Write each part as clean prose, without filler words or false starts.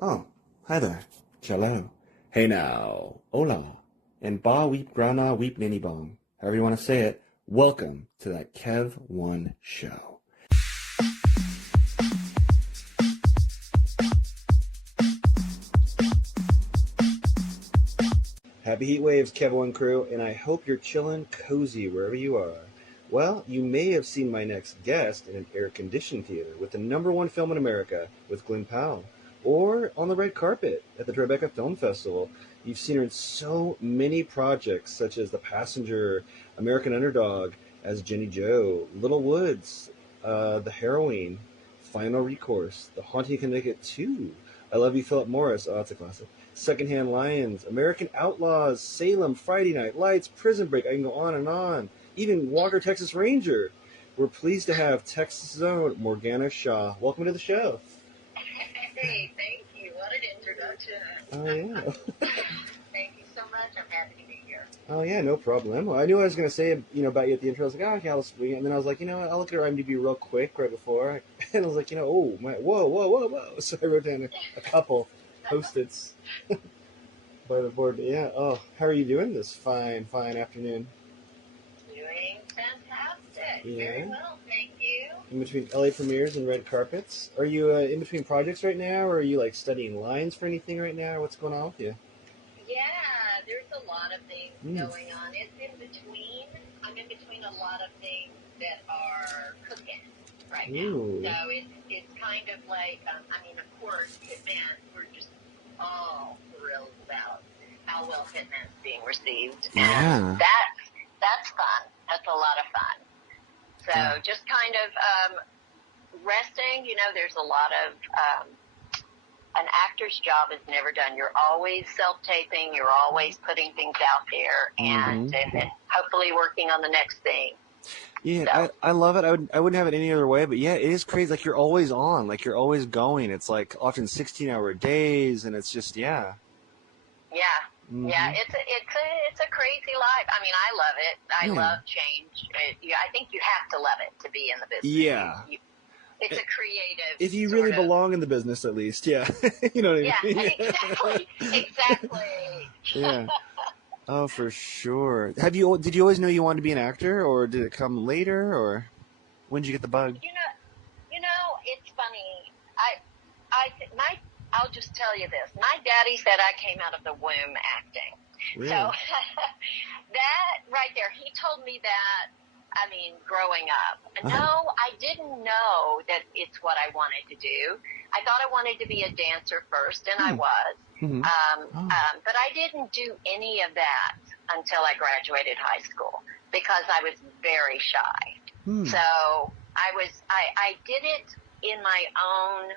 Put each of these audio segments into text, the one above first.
Oh, hi there. Cello. Hey now. Hola. And ba weep grana weep ninny bong. However you want to say it. Welcome to that Kev1 show. Happy heat waves, Kev1 crew, and I hope you're chillin' cozy wherever you are. Well, you may have seen my next guest in an air-conditioned theater with the #1 film in America with Glen Powell, or on the red carpet at the Tribeca Film Festival. You've seen her in so many projects such as The Passenger, American Underdog, as Jenny Jo, Little Woods, The Heroine, Final Recourse, The Haunting of Connecticut 2, I Love You, Philip Morris, oh, that's a classic, Secondhand Lions, American Outlaws, Salem, Friday Night Lights, Prison Break, I can go on and on. Even Walker, Texas Ranger. We're pleased to have Texas' own Morgana Shaw. Welcome to the show. Hey, thank you. What an introduction. Oh, yeah. Thank you so much. I'm happy to be here. Oh, yeah, no problem. Well, I knew I was going to say, about you at the intro. I was like, oh, okay, I'll swing it. And then I was like, what, I'll look at her IMDb real quick right before. And I was like, whoa. So I wrote down a couple Post-its by the board. But yeah, oh, how are you doing this fine afternoon? Doing fantastic. Yeah. Very well, thank you. In between LA premieres and red carpets. Are you in between projects right now, or are you like studying lines for anything right now? What's going on with you? Yeah, there's a lot of things going on. It's in between. I'm in between a lot of things that are cooking right now. Ooh. So it's kind of like, of course, Hitman, we're just all thrilled about how well Hitman's being received. Yeah. And that's fun. That's a lot of fun. So just kind of resting, there's a lot of, an actor's job is never done. You're always self-taping. You're always putting things out there and then hopefully working on the next thing. Yeah, So. I love it. I wouldn't have it any other way, but yeah, it is crazy. Like you're always on, like you're always going. It's like often 16-hour days, and it's just, yeah. Yeah. Yeah, it's a crazy life. I mean, I love it. I love change. I think you have to love it to be in the business. Yeah. It's a creative. If you really belong in the business, at least, yeah. You know what I mean? Yeah, exactly. Yeah. Oh, for sure. Did you always know you wanted to be an actor, or did it come later, or when did you get the bug? It's funny. I'll just tell you this. My daddy said I came out of the womb acting. Really? So that right there, he told me that, growing up. No, I didn't know that it's what I wanted to do. I thought I wanted to be a dancer first, and I was. But I didn't do any of that until I graduated high school because I was very shy. So I did it in my own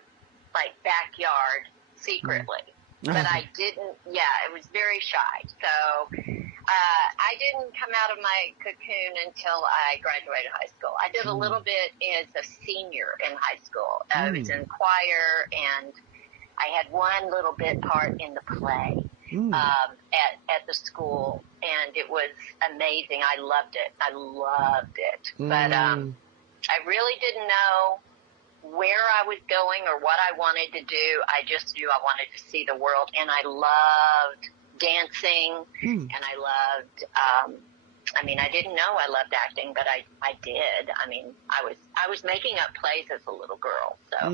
backyard secretly, but I didn't. Yeah, it was very shy. So I didn't come out of my cocoon until I graduated high school. I did a little bit as a senior in high school. I was in choir, and I had one little bit part in the play at the school, and it was amazing. I loved it. But I really didn't know where I was going or what I wanted to do. I just knew I wanted to see the world, and I loved dancing, and I loved, I didn't know I loved acting, but I did. I was making up plays as a little girl, so,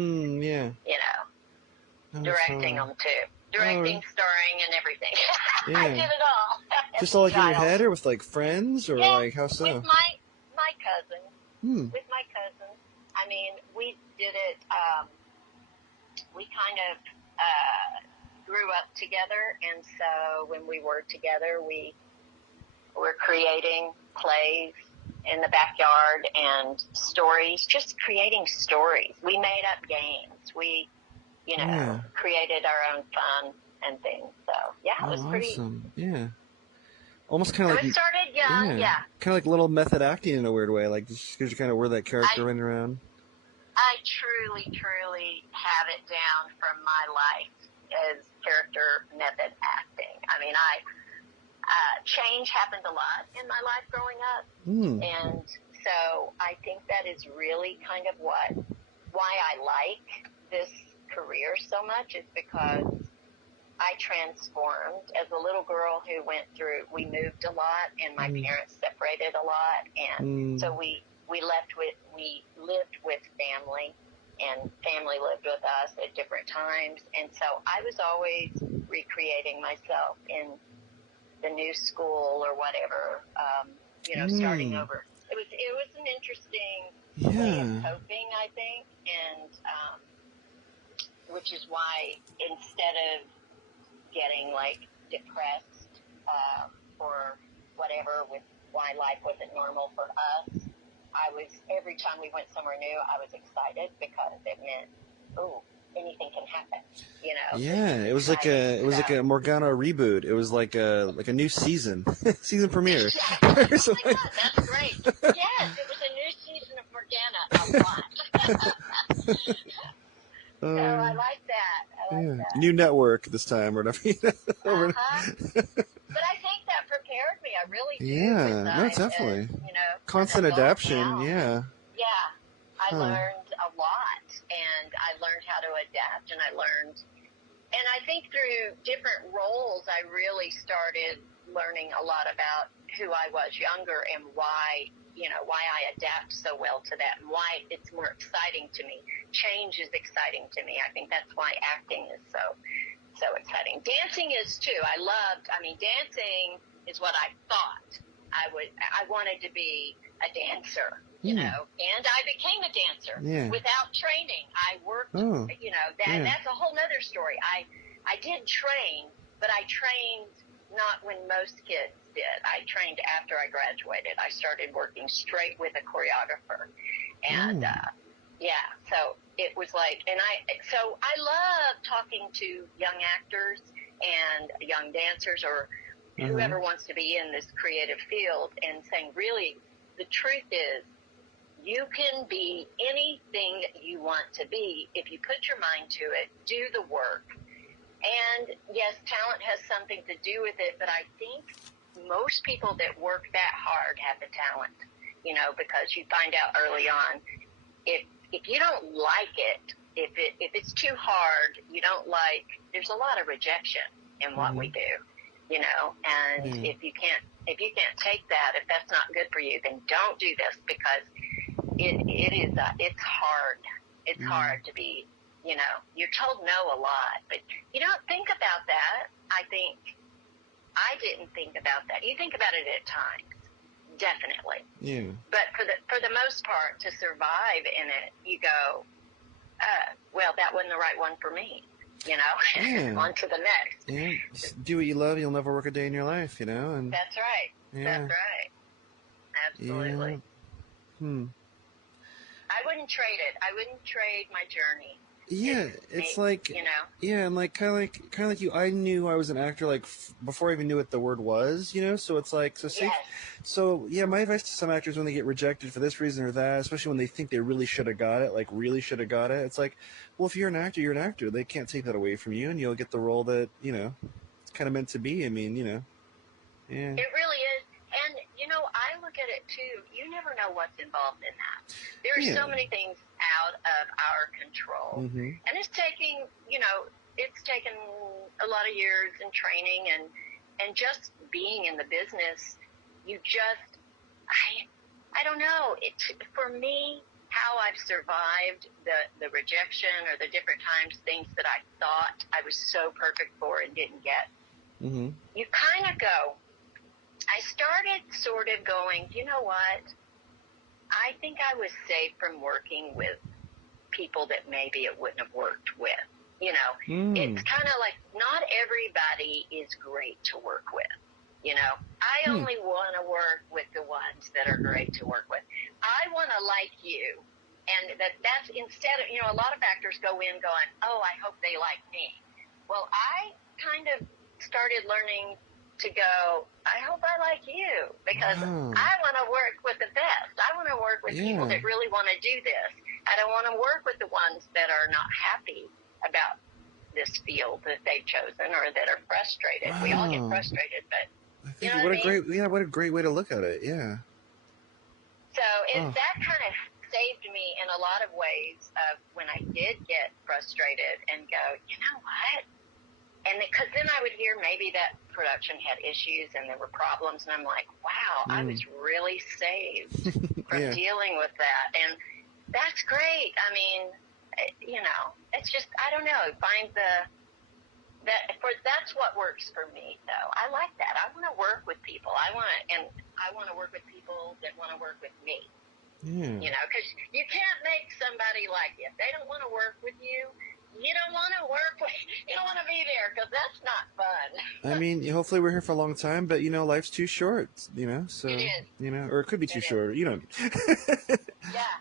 directing them too. Directing, starring, and everything. Yeah. I did it all. Just all in your head, or with friends, or how so? With my cousin. With my cousin. We did it, we kind of grew up together, and so when we were together, we were creating plays in the backyard and stories, just creating stories. We made up games. We, created our own fun and things. So, yeah, it was pretty awesome. Yeah. Almost kind of it started young, yeah. Kind of like little method acting in a weird way, just because you kind of wear that character running around. I truly, truly have it down from my life as character method acting. Change happened a lot in my life growing up, and so I think that is really kind of why I like this career so much is because I transformed as a little girl who went through, we moved a lot and my parents separated a lot. And so we lived with family and family lived with us at different times. And so I was always recreating myself in the new school or whatever, starting over. It was an interesting way of coping, I think. And, which is why instead of getting like depressed or whatever with why life wasn't normal for us, every time we went somewhere new, I was excited because it meant, anything can happen, Yeah, it was like a Morgana reboot. It was like a new season, season premiere. Yeah. Oh my God, that's great. Yes, it was a new season of Morgana. A lot. So I like that. New network this time, or whatever. But I think that prepared me. I really do. Yeah, no, definitely. Constant adaptation. Yeah. Yeah, I learned a lot, and I learned how to adapt, and and I think through different roles, I really started learning a lot about who I was younger and why I adapt so well to that, and why it's more exciting to me. Change is exciting to me. I think that's why acting is so exciting. Dancing is too. Dancing is what I thought I wanted to be a dancer, and I became a dancer without training. I worked, that's a whole nother story. I did train, but I trained not when most kids did. I trained after I graduated. I started working straight with a choreographer. And, so it was like, so I love talking to young actors and young dancers or whoever wants to be in this creative field and saying, really, the truth is, you can be anything that you want to be if you put your mind to it, do the work. And yes, talent has something to do with it, but I think most people that work that hard have the talent, because you find out early on, if you don't like it, if it's too hard, there's a lot of rejection in what we do, and if you can't take that, if that's not good for you, then don't do this, because it's hard. It's hard to be, you're told no a lot, but you don't think about that. I think I didn't think about that. You think about it at times, definitely. Yeah. But for the most part, to survive in it, you go, well, that wasn't the right one for me. On to the next. Yeah. Just do what you love. You'll never work a day in your life, And that's right. Yeah. That's right. Absolutely. Yeah. I wouldn't trade it. I wouldn't trade my journey. Yeah, it's like, yeah, and like kind of like you. I knew I was an actor before I even knew what the word was, So it's like my advice to some actors when they get rejected for this reason or that, especially when they think they really should have got it, It's like, well, if you're an actor, you're an actor. They can't take that away from you, and you'll get the role that it's kind of meant to be. I mean, yeah. It really is. And, I look at it, too. You never know what's involved in that. There are so many things out of our control. And it's taken a lot of years in training and just being in the business. I don't know. For me, how I've survived the rejection or the different times, things that I thought I was so perfect for and didn't get, you kind of go, I started sort of going, you know what? I think I was safe from working with people that maybe it wouldn't have worked with. It's kind of like not everybody is great to work with. I only want to work with the ones that are great to work with. I want to like you. And that's instead of, a lot of actors go in going, oh, I hope they like me. Well, I kind of started learning to go, I hope I like you, because I want to work with the best. I want to work with people that really want to do this. I don't want to work with the ones that are not happy about this field that they've chosen or that are frustrated. Wow. We all get frustrated, but what a great way to look at it. Yeah. So it's that kind of saved me in a lot of ways of when I did get frustrated and go, you know what? And because then I would hear maybe that production had issues and there were problems, and I'm like, wow, I was really saved from dealing with that. And that's great. I mean, you know, it's just, I don't know, that's what works for me, though. I like that. I want to work with people. I want to work with people that want to work with me. Yeah. You know, because you can't make somebody like you. If they don't want to work with you, you don't want to be there, because that's not fun. I mean, hopefully we're here for a long time, but, you know, life's too short, you know, so, It is. you know, or it could be too short, you know.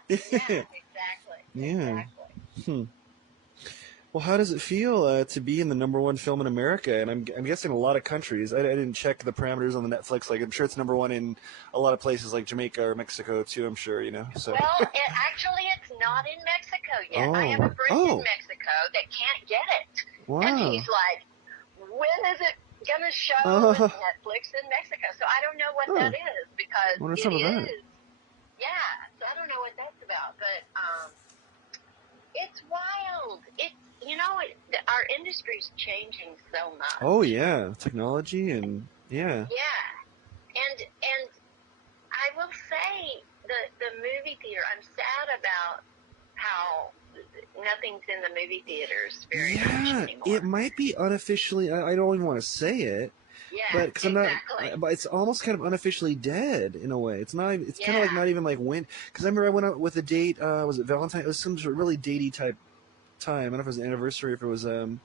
Exactly. Yeah. Well, how does it feel to be in the #1 film in America? And I'm guessing a lot of countries. I didn't check the parameters on the Netflix. Like, I'm sure it's #1 in a lot of places like Jamaica or Mexico too. I'm sure, you know. So. Well, it's not in Mexico yet. I have a friend in Mexico that can't get it. Wow. And he's like, when is it going to show on Netflix in Mexico? So I don't know what that is, because it is. Yeah, so I don't know what that's about. But it's wild. It's, you know, our industry's changing so much. Oh, yeah. Technology and, yeah. Yeah. And I will say, the movie theater, I'm sad about how nothing's in the movie theaters very much anymore. It might be unofficially, I don't even want to say it. Yeah, but cause exactly. but it's almost kind of unofficially dead in a way. It's not. It's kind of like not even like when. Because I remember I went out with a date. Was it Valentine? It was some sort of really datey type time. I don't know if it was an anniversary, if it was maybe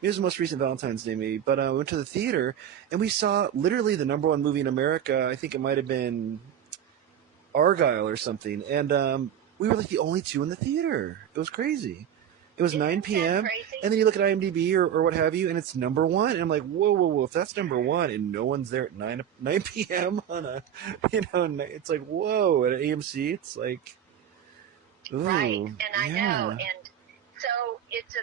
it was the most recent Valentine's Day, maybe. But we went to the theater and we saw literally the #1 movie in America. I think it might have been Argyle or something, and we were like the only two in the theater. It was crazy. It was 9 p.m. and then you look at IMDb or what have you, and it's #1. And I'm like, whoa! If that's #1 and no one's there at 9 p.m. on a, you know, it's like whoa. At AMC, it's like, ooh, right. And I know, and so it's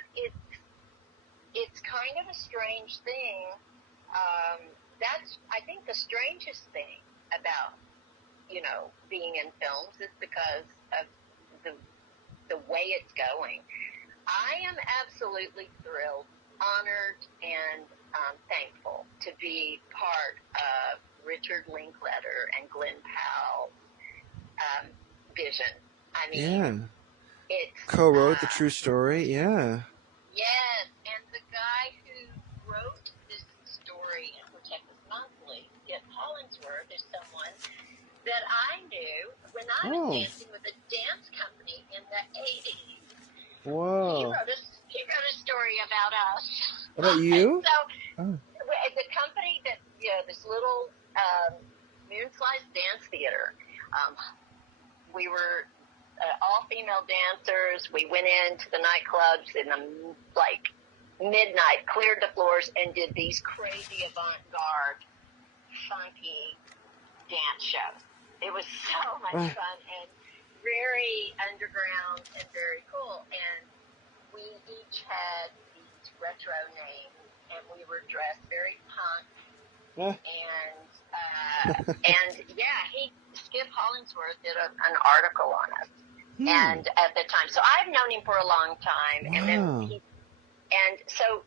kind of a strange thing. That's, I think, the strangest thing about, you know, being in films is because of the way it's going. I am absolutely thrilled, honored, and thankful to be part of Richard Linklater and Glen Powell's vision. I mean, it's co-wrote the true story. Yeah. Yes, and the guy who wrote this story in Protectus Monthly, Skip Hollingsworth, is someone that I knew when I was dancing with a dance company in the 80s. Whoa. He wrote a story about us. About you? So, the company that, this little Moonslice Dance Theater, we were all-female dancers. We went into the nightclubs in the, like, midnight, cleared the floors, and did these crazy avant-garde, funky dance shows. It was so much fun and very underground and very cool. And we each had these retro names, and we were dressed very punk. And Skip Hollingsworth did an article on us, and at the time, so I've known him for a long time, and so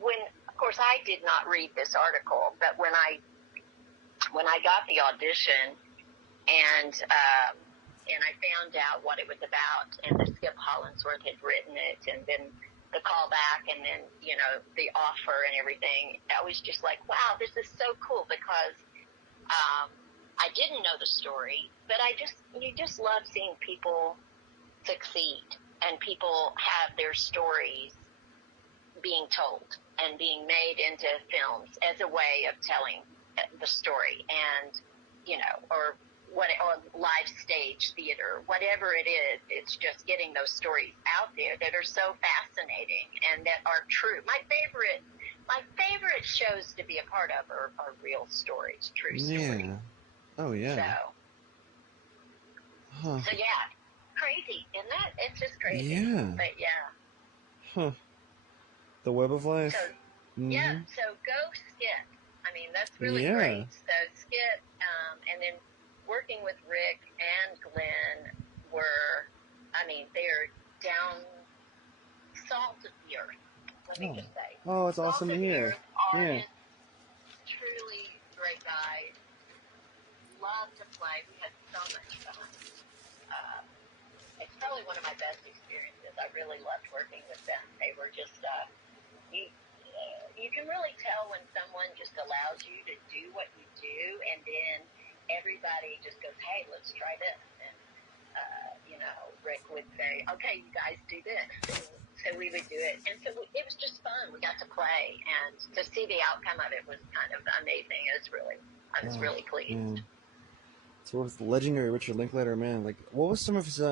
when, of course, I did not read this article, but when I got the audition and I found out what it was about, and that Skip Hollingsworth had written it, and then the callback, and then, you know, the offer and everything, I was just like, wow, this is so cool, because I didn't know the story, but you just love seeing people succeed and people have their stories being told and being made into films as a way of telling the story, and, you know, or live stage theater, whatever it is, it's just getting those stories out there that are so fascinating and that are true. My favorite shows to be a part of are real stories, true stories. Yeah. Oh, yeah. So yeah, crazy, isn't it? It's just crazy. Yeah. But yeah. The web of life. So, yeah, so go Skip. I mean, that's really great. So Skip, and then working with Rick and Glen were, I mean, they're down salt of the earth. Let me just say. Oh, it's awesome to hear. Artists, truly great guys. Love to play. We had so much fun. It's probably one of my best experiences. I really loved working with them. They were just, you can really tell when someone just allows you to do what you do, and then everybody just goes, hey, let's try this. And, Rick would say, okay, you guys do this. So we would do it. And so it was just fun. We got to play, and to see the outcome of it was kind of amazing. I was really pleased. Man. So what was the legendary Richard Linklater, man? Like, what was some of his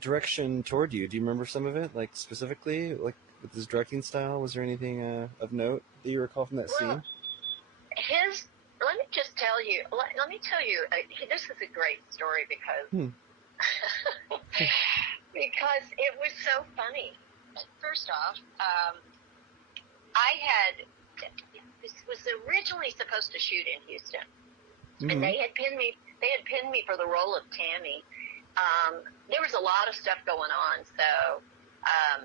direction toward you? Do you remember some of it, like specifically, like with his directing style? Was there anything of note that you recall from that scene? Let me just tell you. Let me tell you. This is a great story because because it was so funny. First off, this was originally supposed to shoot in Houston, and they had pinned me. They had pinned me for the role of Tammy. There was a lot of stuff going on, so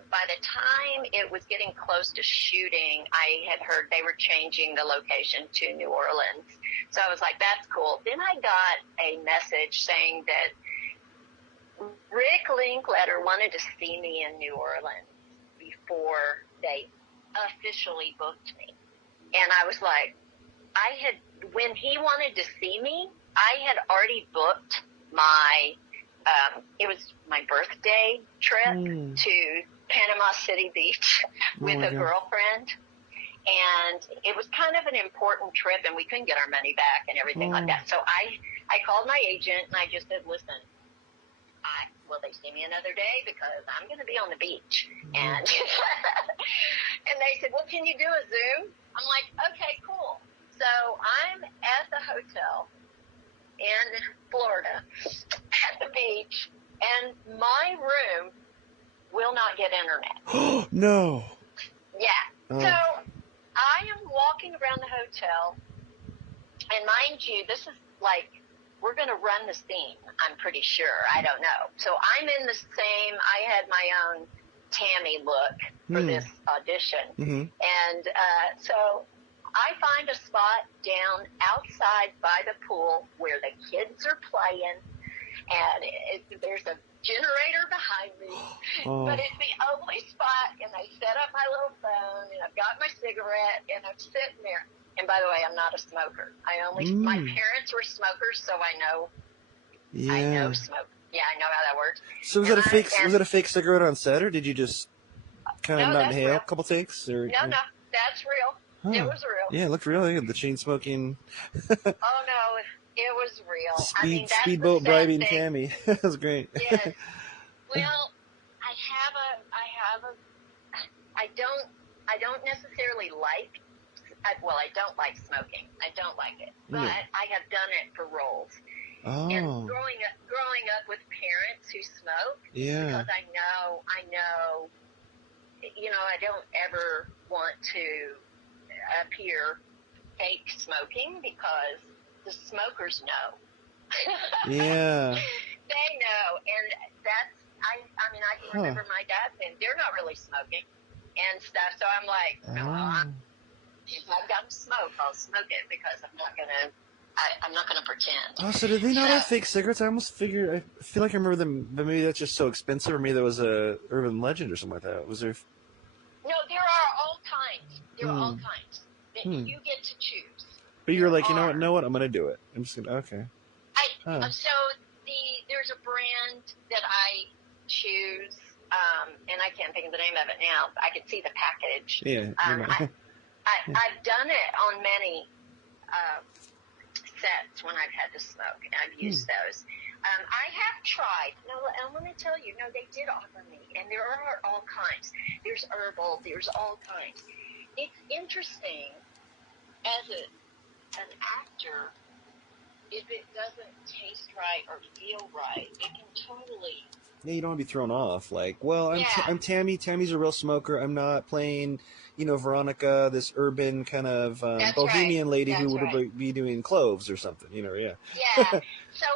by the time it was getting close to shooting, I had heard they were changing the location to New Orleans. So I was like, that's cool. Then I got a message saying that Rick Linklater wanted to see me in New Orleans before they officially booked me. And I was like, when he wanted to see me, I had already booked it was my birthday trip to Panama City Beach with a girlfriend. And it was kind of an important trip, and we couldn't get our money back and everything like that. So I called my agent, and I just said, listen, will they see me another day? Because I'm going to be on the beach. And and they said, well, can you do a Zoom? I'm like, okay, cool. So I'm at the hotel in Florida at the beach, and my room will not get internet. No. Yeah. So I am walking around the hotel, and mind you, this is like, we're going to run the scene, I'm pretty sure. I don't know. So I'm in the same, I had my own Tammy look for this audition. And so I find a spot down outside by the pool where the kids are playing, and there's a generator behind me, but it's the only spot, and I set up my little phone, and I've got my cigarette, and I'm sitting there. And by the way, I'm not a smoker. My parents were smokers, so I know smoke. Yeah, I know how that works. So was that a fake cigarette on set, or did you just kind of not inhale a couple takes? Or, no, that's real. It was real. Yeah, it looked real. The chain smoking. Oh no, it was real. Speedboat bribing Tammy. That was great. Yes. Well, I don't necessarily like. I don't like smoking. I don't like it, but I have done it for roles. Oh. And growing up with parents who smoke, because I know, I don't ever want to appear fake smoking, because the smokers know. Yeah. They know, and I can remember my dad saying, they're not really smoking and stuff, so I'm like, no, if I've got to smoke, I'll smoke it, because I'm not gonna pretend. Oh, so did they not have fake cigarettes? I feel like I remember them, but maybe that's just so expensive, or maybe that was a urban legend or something like that. Was there? No, there are all kinds. There are all kinds. You get to choose. But you're like, you know what? I'm gonna do it. I'm just gonna. Okay. So there's a brand that I choose, and I can't think of the name of it now. I could see the package. Yeah. I've done it on many sets when I've had to smoke, and I've used those. I have tried. No, and let me tell you, they did offer me, and there are all kinds. There's herbal. There's all kinds. It's interesting as an actor. If it doesn't taste right or feel right, it can totally Yeah, you don't want to be thrown off. Like, well, Yeah, I'm Tammy. Tammy's a real smoker. I'm not playing, Veronica, this urban kind of that's right. bohemian lady who That's right. would be doing cloves or something. Yeah. Yeah. So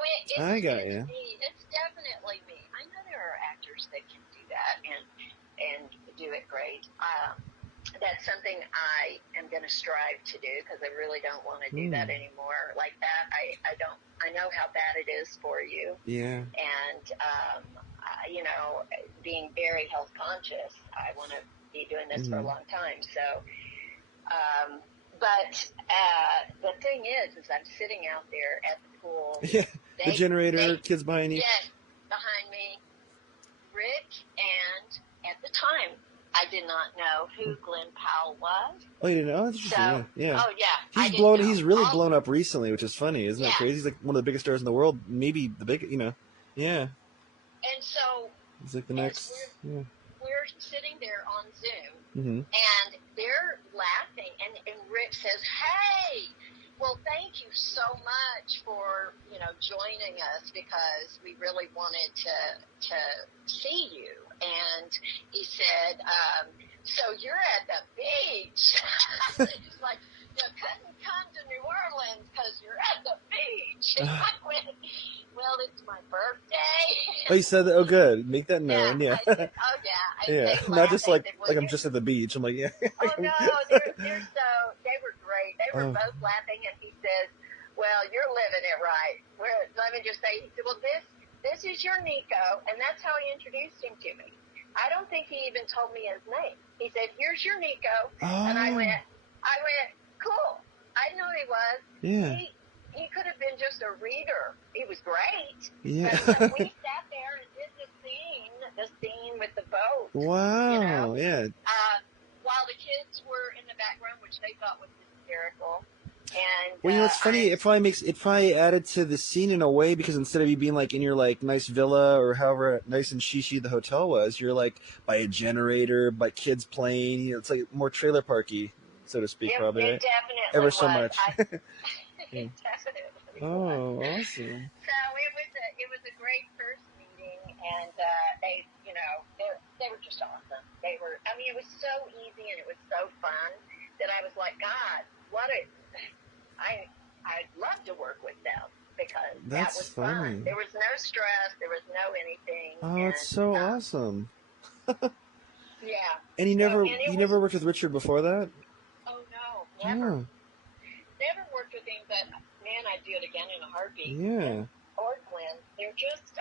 I got it's you. me. It's definitely me. I know there are actors that can do that and do it great. That's something I am going to strive to do because I really don't want to do that anymore like that. I don't. I know how bad it is for you. Yeah. And being very health conscious, I want to be doing this for a long time. So, but the thing is I'm sitting out there at the pool. Yeah. The generator, kids behind you. Yes, behind me, Rick, and at the time, I did not know who Glen Powell was. Oh, you didn't know? That's So, yeah. oh yeah, He's really blown up recently, which is funny. Isn't that crazy? He's like one of the biggest stars in the world, maybe the biggest, Yeah. And so, he's like the next. We're sitting there on Mm-hmm. Zoom, and they're laughing, and Rick says, "Hey, well, thank you so much for joining us because we really wanted to see you." And he said, "So you're at the beach?" He's like, "You couldn't come to New Orleans because you're at the beach." And I went, "Well, it's my birthday." Oh, you said that? Oh, good. Make that known. Yeah. I said, "Oh yeah." Yeah. Not just like I'm just at the beach. I'm like, yeah. Oh no, they were great. They were both laughing, and he says, "Well, you're living it right." Let me just say, he said, "Well, this is your Nico," and that's how he introduced him to me. I don't think he even told me his name. He said, "Here's your Nico," and I went, "Cool." I knew he was. Yeah. He could have been just a reader. He was great. Yeah. But so we sat there and did the scene with the boat. Wow. Yeah. While the kids were in the background, which they thought was hysterical. And well, it's funny. It probably added to the scene in a way because instead of you being like in your like nice villa or however nice and shishi the hotel was, you're like by a generator, by kids playing. It's like more trailer parky, so to speak. Probably. It right? definitely Ever was. so much. It definitely was. Awesome. So it was a great first meeting, and they were just awesome. It was so easy and it was so fun that I was like, God, I'd love to work with them because that was fun. There was no stress, there was no anything. Oh, it's so awesome. Yeah. And you never worked with Richard before that? Oh no, never. Never worked with him, but man, I'd do it again in a heartbeat. Yeah. Or Glen. They're just,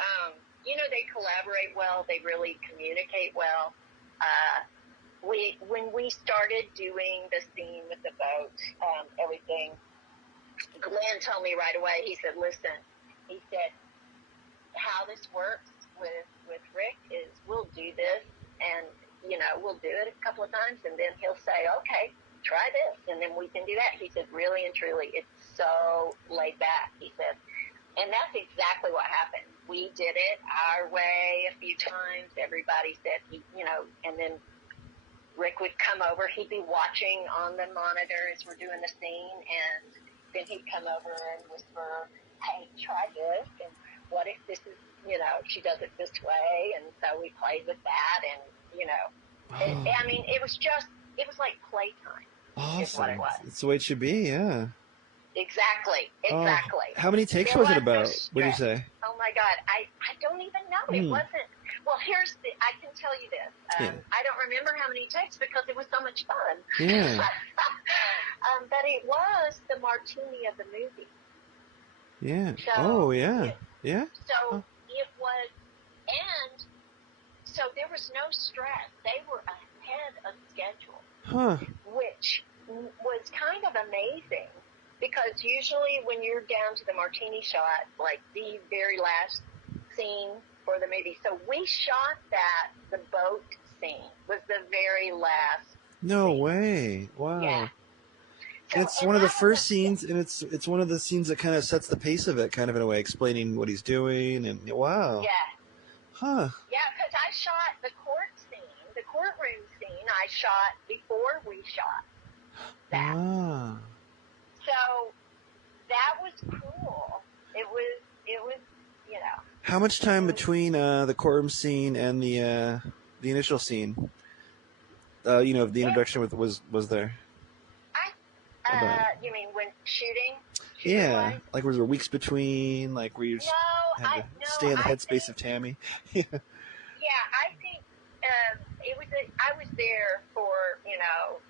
they collaborate well. They really communicate well. When we started doing the scene with the boat, everything, Glen told me right away, he said, "Listen," he said, "how this works with Rick is we'll do this and, we'll do it a couple of times and then he'll say, okay, try this, and then we can do that." He said, "Really and truly, it's so laid back." He said, and that's exactly what happened. We did it our way a few times. Everybody said, and then Rick would come over. He'd be watching on the monitor as we're doing the scene, and then he'd come over and whisper, "Hey, try this, and what if this is, she does it this way?" And so we played with that, and, it was like playtime. Awesome. Is what it was. It's the way it should be, yeah. Exactly. How many takes was it about? What did you say? Oh my God, I don't even know. It wasn't. Well, I can tell you this. I don't remember how many takes because it was so much fun. Yeah. But it was the martini of the movie. Yeah. So, yeah. So it was, and so there was no stress. They were ahead of schedule. Which was kind of amazing because usually when you're down to the martini shot, like the very last scene for the movie, so we shot the boat scene was the very last scene. Way. Wow. Yeah. So, it's one of the first scenes, and it's one of the scenes that kind of sets the pace of it, kind of in a way, explaining what he's doing, and wow. Yeah. Yeah, because I shot the courtroom scene, I shot before we shot that. So that was cool. It was, How much time between the courtroom scene and the initial scene? You know, the introduction was there. You mean when shooting? Yeah, Wise? like was there weeks between, like where you had to stay in the headspace of Tammy? Yeah, I think I was there for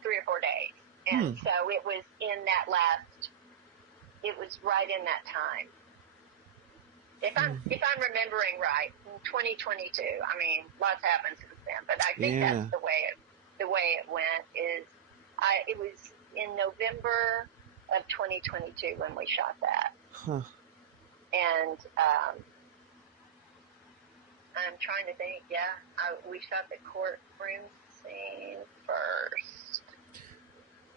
3 or 4 days, and so it was in that last. It was right in that time. If I'm remembering right, in 2022. I mean, lots happened since then, but I think that's the way it went. It was in November of 2022 when we shot that. Huh. And I'm trying to think. Yeah, we shot the courtroom scene first.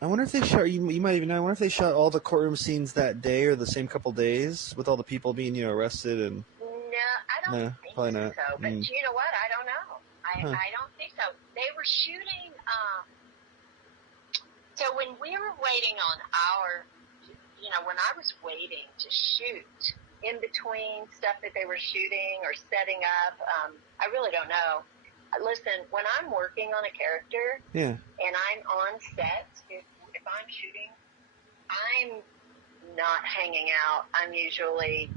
I wonder if they shot. You might even know. I wonder if they shot all the courtroom scenes that day or the same couple days with all the people being arrested and. No, I don't think probably not. so. But you know what? I don't know. I don't think so. They were shooting. So when we were waiting on when I was waiting to shoot, in between stuff that they were shooting or setting up, I really don't know. Listen, when I'm working on a character and I'm on set, if I'm shooting, I'm not hanging out. I'm usually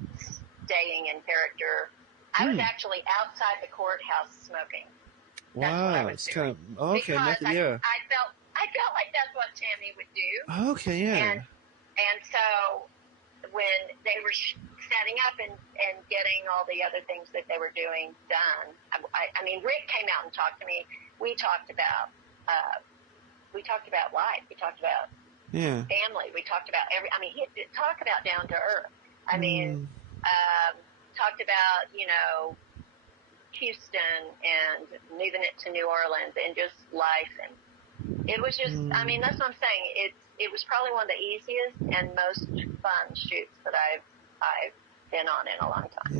staying in character. I was actually outside the courthouse smoking. Wow, that's what I was it's doing. kind of okay. Because I felt like that's what Tammy would do. Okay, yeah. And so when they were setting up and getting all the other things that they were doing done, I mean, Rick came out and talked to me. We talked about life. We talked about family. We talked about he talked about down to earth. I mean, talked about Houston and moving it to New Orleans and just life, and it was just. I mean, that's what I'm saying. It was probably one of the easiest and most fun shoots that I've been on in a long time.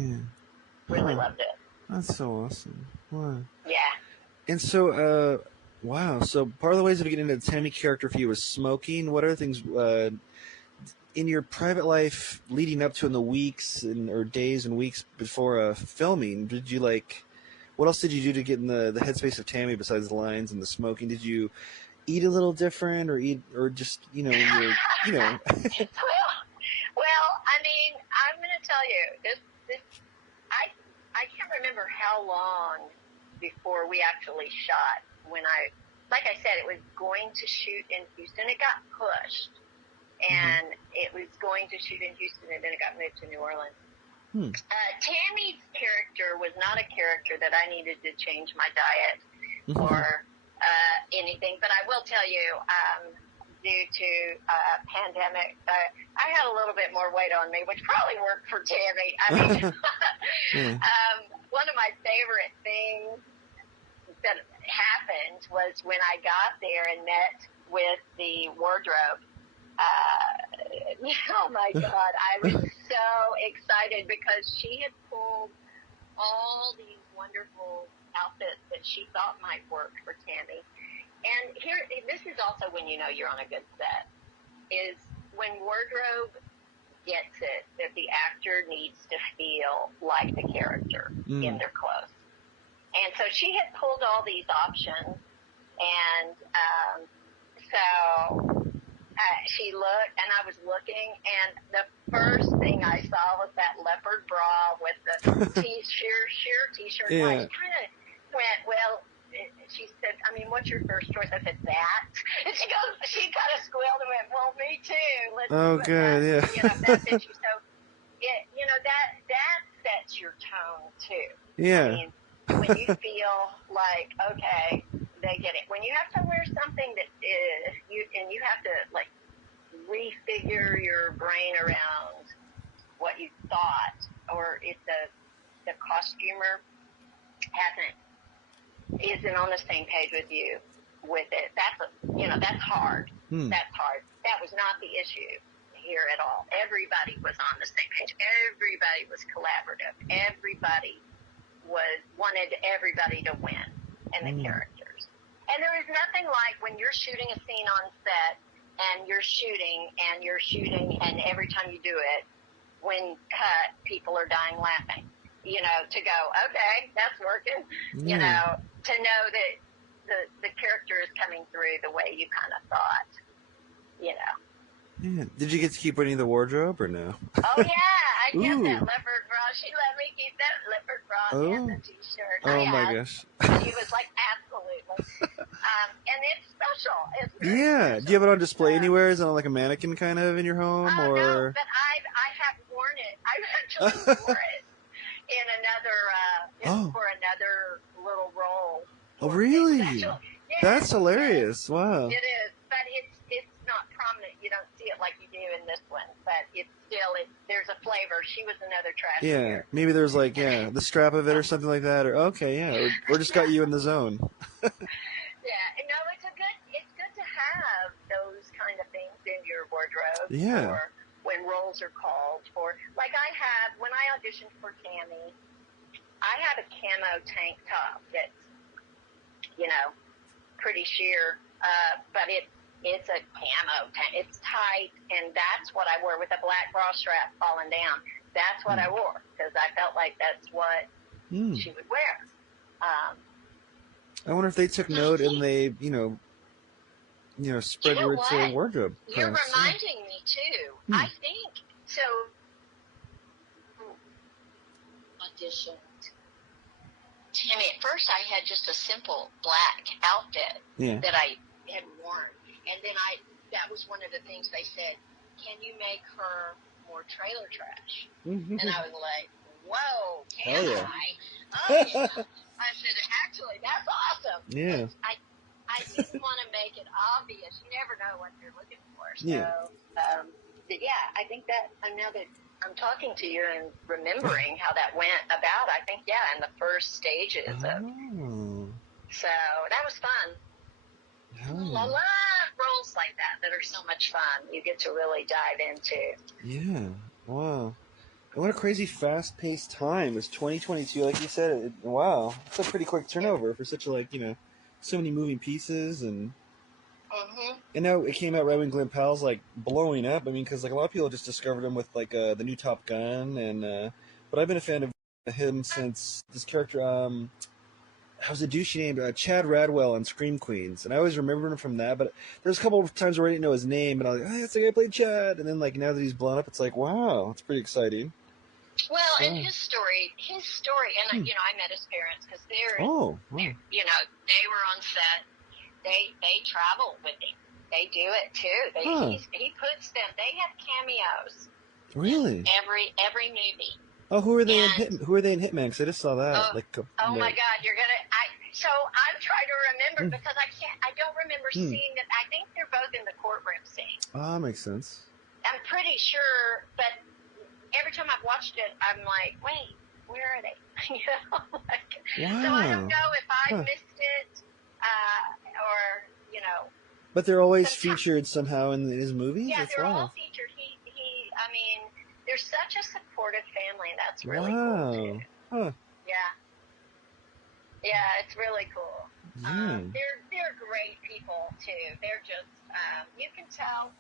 Yeah. Really loved it. That's so awesome. Wow. Yeah. And so, wow. So part of the ways of getting into the Tammy character for you was smoking. What other things in your private life leading up to in the weeks or days and weeks before filming? Did you what else did you do to get in the headspace of Tammy besides the lines and the smoking? Did you eat a little different or just when you're Well, I mean, I'm going to tell you this. I can't remember how long before we actually shot. Like I said, it was going to shoot in Houston. It got pushed, and it was going to shoot in Houston, and then it got moved to New Orleans. Tammy's character was not a character that I needed to change my diet or anything, but I will tell you, due to pandemic, I had a little bit more weight on me, which probably worked for Tammy. I mean, one of my favorite things that happened was when I got there and met with the wardrobe. Oh my God, I was so excited because she had pulled all these wonderful outfits that she thought might work for Tammy. And this is also when you know you're on a good set, is when wardrobe gets it that the actor needs to feel like the character in their clothes. And so she had pulled all these options, and so she looked, and I was looking, and the first thing I saw was that leopard bra with the sheer T-shirt. Yeah. I kind of went, well, she said, I mean, what's your first choice? I said, that. And she kind of squealed and went, well, me too. Let's good, yeah. That fits you. So, that sets your tone, too. Yeah. I mean, when you feel like, okay, they get it. When you have to wear something that you have to refigure your brain around what you thought, or if the costumer isn't on the same page with you with it, that's hard. That's hard. That was not the issue here at all. Everybody was on the same page. Everybody was collaborative. Everybody wanted everybody to win and the characters. And there is nothing like when you're shooting a scene on set and you're shooting and every time you do it, when cut, people are dying laughing. you know, to go, okay, that's working, you Yeah. know, to know that the character is coming through the way you kind of thought, you know. Yeah. Did you get to keep any of the wardrobe or no? Oh yeah, I kept that Ooh. leopard bra. She let me keep that leopard bra and Oh. the t-shirt. Oh I my asked. gosh. She was like, absolutely. And it's special. It's very Yeah. Do you special. have it on display anywhere? Is it on like a mannequin kind of in your home Oh no, or? but I have worn it. I actually wore it in another Oh. for another little role. Oh It was really? actually That's yes, yes, hilarious. Wow. it is. But it's not prominent. You don't see it like you do in this one. But it's still there's a flavor. She was another trash Yeah. bear. Maybe there's like the strap of it or something like that. Or okay, yeah. Or just got you in the zone. Yeah, no, it's good to have those kind of things in your wardrobe Yeah. for when roles are called for. Like I have, when I auditioned for Tammy, I have a camo tank top that's, you know, pretty sheer, but it's a camo tank. It's tight, and that's what I wore with a black bra strap falling down. That's what I wore because I felt like that's what she would wear. I wonder if they took note and they, spread You know word to what? wardrobe. You're Press. reminding me too. I think so. Auditioned Tammy. At first, I had just a simple black outfit that I had worn, and then that was one of the things they said. Can you make her more trailer trash? And I was like, whoa, can I? Oh yeah. I said, actually, that's awesome. Yeah. I didn't want to make it obvious. You never know what you're looking for. So, yeah, I think that now that I'm talking to you and remembering how that went about, I think, in the first stages of. So that was fun. A lot of roles like that are so much fun. You get to really dive into. Yeah. Wow. And what a crazy fast-paced time. It's 2022, like you said. Wow. It's a pretty quick turnover for such a, so many moving pieces and... And now it came out right when Glen Powell's like blowing up. I mean, because like a lot of people just discovered him with like the new Top Gun, and but I've been a fan of him since this character. How's the douchey named Chad Radwell on Scream Queens, and I always remembered him from that. But there's a couple of times where I didn't know his name, and I was like, "Oh, that's the guy who played Chad." And then like now that he's blown up, it's like, wow, it's pretty exciting. Well, and his story, and I met his parents because they're, they were on set. They travel with him. They do it too. He puts them. They have cameos. Really? Every movie. Oh, who are they in Hitman? Because I just saw that. My God, you're gonna. So I'm trying to remember because I don't remember seeing that. I think they're both in the courtroom scene. Oh, that makes sense. I'm pretty sure, but every time I've watched it, I'm like, wait, where are they? Wow. So I don't know if I missed it, or But they're always featured somehow in his movies. Yeah, they're all featured. I mean, they're such a supportive family, and that's really cool too. Yeah, it's really cool. They're great people too. They're just you can tell.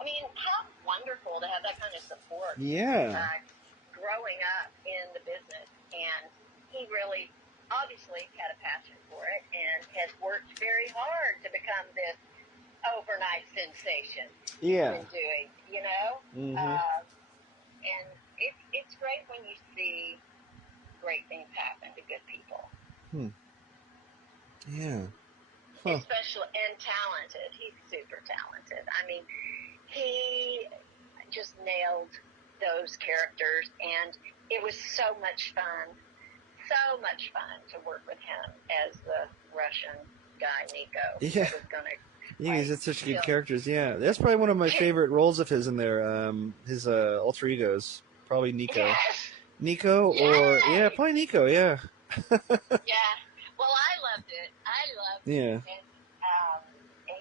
I mean, how wonderful to have that kind of support. Growing up in the business, and he really obviously had a passion for it and has worked very hard to become this overnight sensation. In doing, and it's great when you see great things happen to good people. Especially and talented. He's super talented. I mean, he just nailed those characters, and it was so much fun to work with him as the Russian guy Nico. He's had such good characters. Yeah, that's probably one of my favorite roles of his in there. His alter egos, probably Nico. Nico, or probably Nico. Yeah. Well, I loved it. And,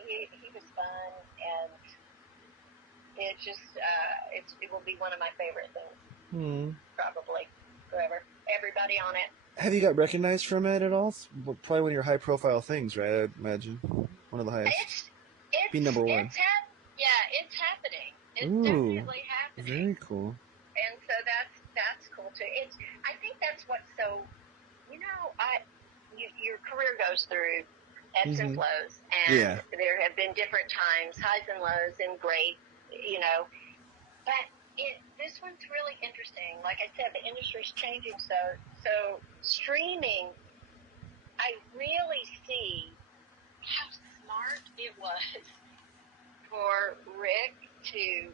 he was fun, and it just it will be one of my favorite things. Probably forever. Everybody on it. Have you got recognized from it at all? Probably one of your high-profile things, right? I'd imagine one of the highest. Be number one. It's happening. It's definitely happening. Very cool. And so that's cool too. I think that's what's so, your career goes through ebbs and flows, and there have been different times, highs and lows, and great, but this one's really interesting. Like I said, the industry's changing, so streaming, I really see how smart it was for Rick to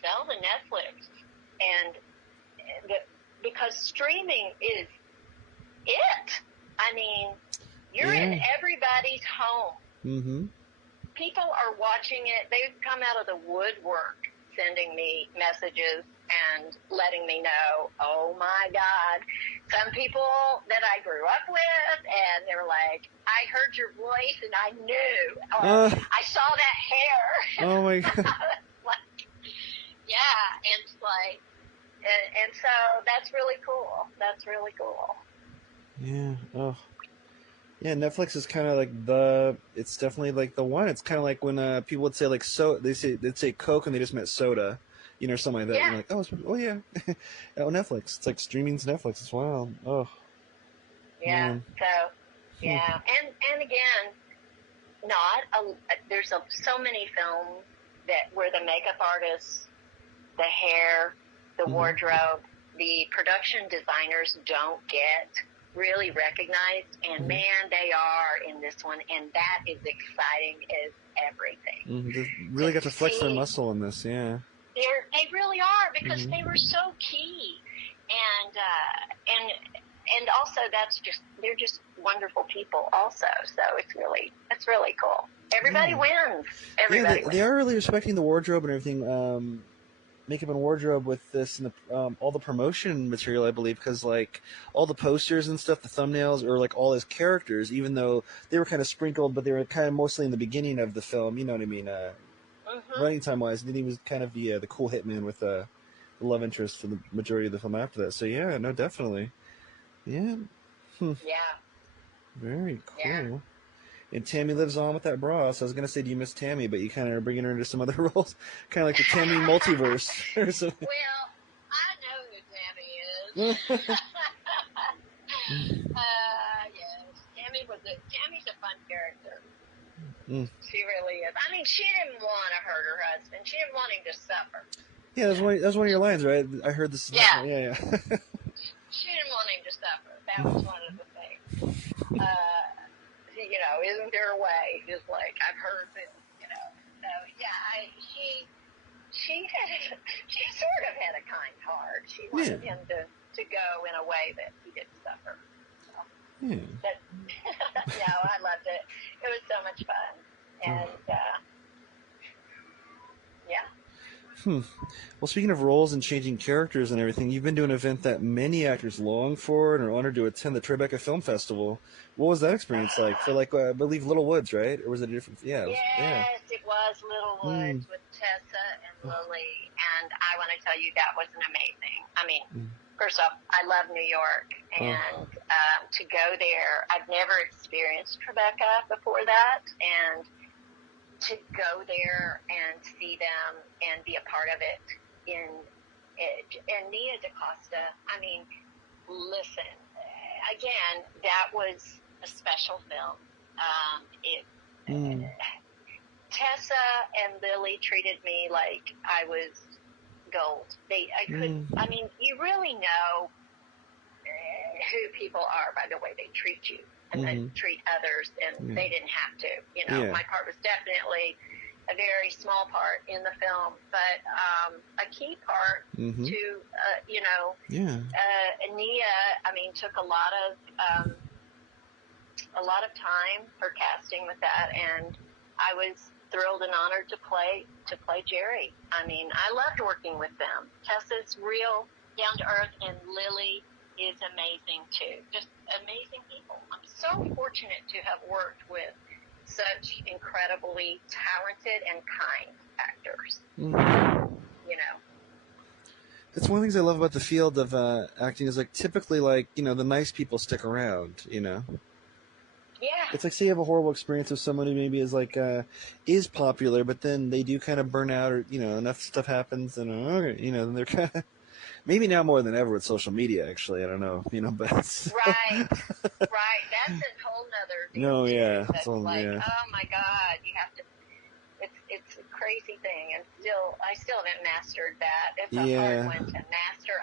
sell to Netflix, and because streaming is it. I mean, you're in everybody's home. Mm-hmm. People are watching it. They've come out of the woodwork sending me messages and letting me know, oh my God, some people that I grew up with, and they were like, I heard your voice and I knew, or I saw that hair. Oh my God. Yeah, and and so that's really cool. That's really cool. Yeah. Oh. Yeah, Netflix is kind of it's definitely the one. It's kind of like when people would say they'd say Coke and they just meant soda, or something like that. Yeah. You're like, oh yeah, oh Netflix. It's like streaming's Netflix. It's wild. Oh. Yeah. Man. So, yeah, and again, there's so many films where the makeup artists, the hair, the wardrobe, the production designers don't get really recognized, and man, they are in this one, and that is exciting as everything. They really got to flex their muscle in this, yeah. They really are, because they were so key, and also they're just wonderful people also. So it's really cool. Everybody wins. Everybody wins. They are really respecting the wardrobe and everything. Makeup and wardrobe with this and all the promotion material, I believe, because all the posters and stuff, the thumbnails are all his characters, even though they were kind of sprinkled, but they were kind of mostly in the beginning of the film. You know what I mean? Running time wise, and then he was kind of the cool hitman with the love interest for the majority of the film after that. So yeah, no, definitely, yeah. Yeah. Very cool. Yeah. And Tammy lives on with that bra. So I was going to say, do you miss Tammy? But you kind of are bringing her into some other roles. Kind of like the Tammy multiverse or something. Well, I know who Tammy is. Yes. Tammy's a fun character. She really is. I mean, she didn't want to hurt her husband. She didn't want him to suffer. Yeah, that was one of your lines, right? I heard this. Yeah. Yeah. She didn't want him to suffer. That was one of the things. Isn't there a way? Just like I've heard this, So yeah, she sort of had a kind heart. She wanted him to go in a way that he didn't suffer. So, but no, I loved it. It was so much fun, and yeah. Well, speaking of roles and changing characters and everything, you've been to an event that many actors long for and are honored to attend, the Tribeca Film Festival. What was that experience like for, I believe, Little Woods, right? Or was it a different? Yeah. Yes, it was Little Woods with Tessa and Lily, and I want to tell you that was amazing. I mean, first off, I love New York, and to go there, I've never experienced Tribeca before that, and to go there and see them and be a part of it and Nia DaCosta, I mean, listen, again, that was a special film. Tessa and Lily treated me like I was gold. I mean, you really know who people are by the way they treat you. And then treat others, and they didn't have to. My part was definitely a very small part in the film, but a key part to, Nia, I mean, took a lot of time for casting with that, and I was thrilled and honored to play Jerry. I mean, I loved working with them. Tessa's real, down to earth, and Lily is amazing too. Just amazing people. I'm so fortunate to have worked with such incredibly talented and kind actors. It's one of the things I love about the field of acting is typically the nice people stick around. Yeah. It's say you have a horrible experience with someone who maybe is popular, but then they do kind of burn out, or enough stuff happens, and then they're kind of Maybe now more than ever with social media, actually. I don't know, but Right, right. That's a whole nother deal no, too. yeah, That's like, yeah, oh my God, you have to. It's a crazy thing, and I still haven't mastered that. It's a hard yeah, one to master.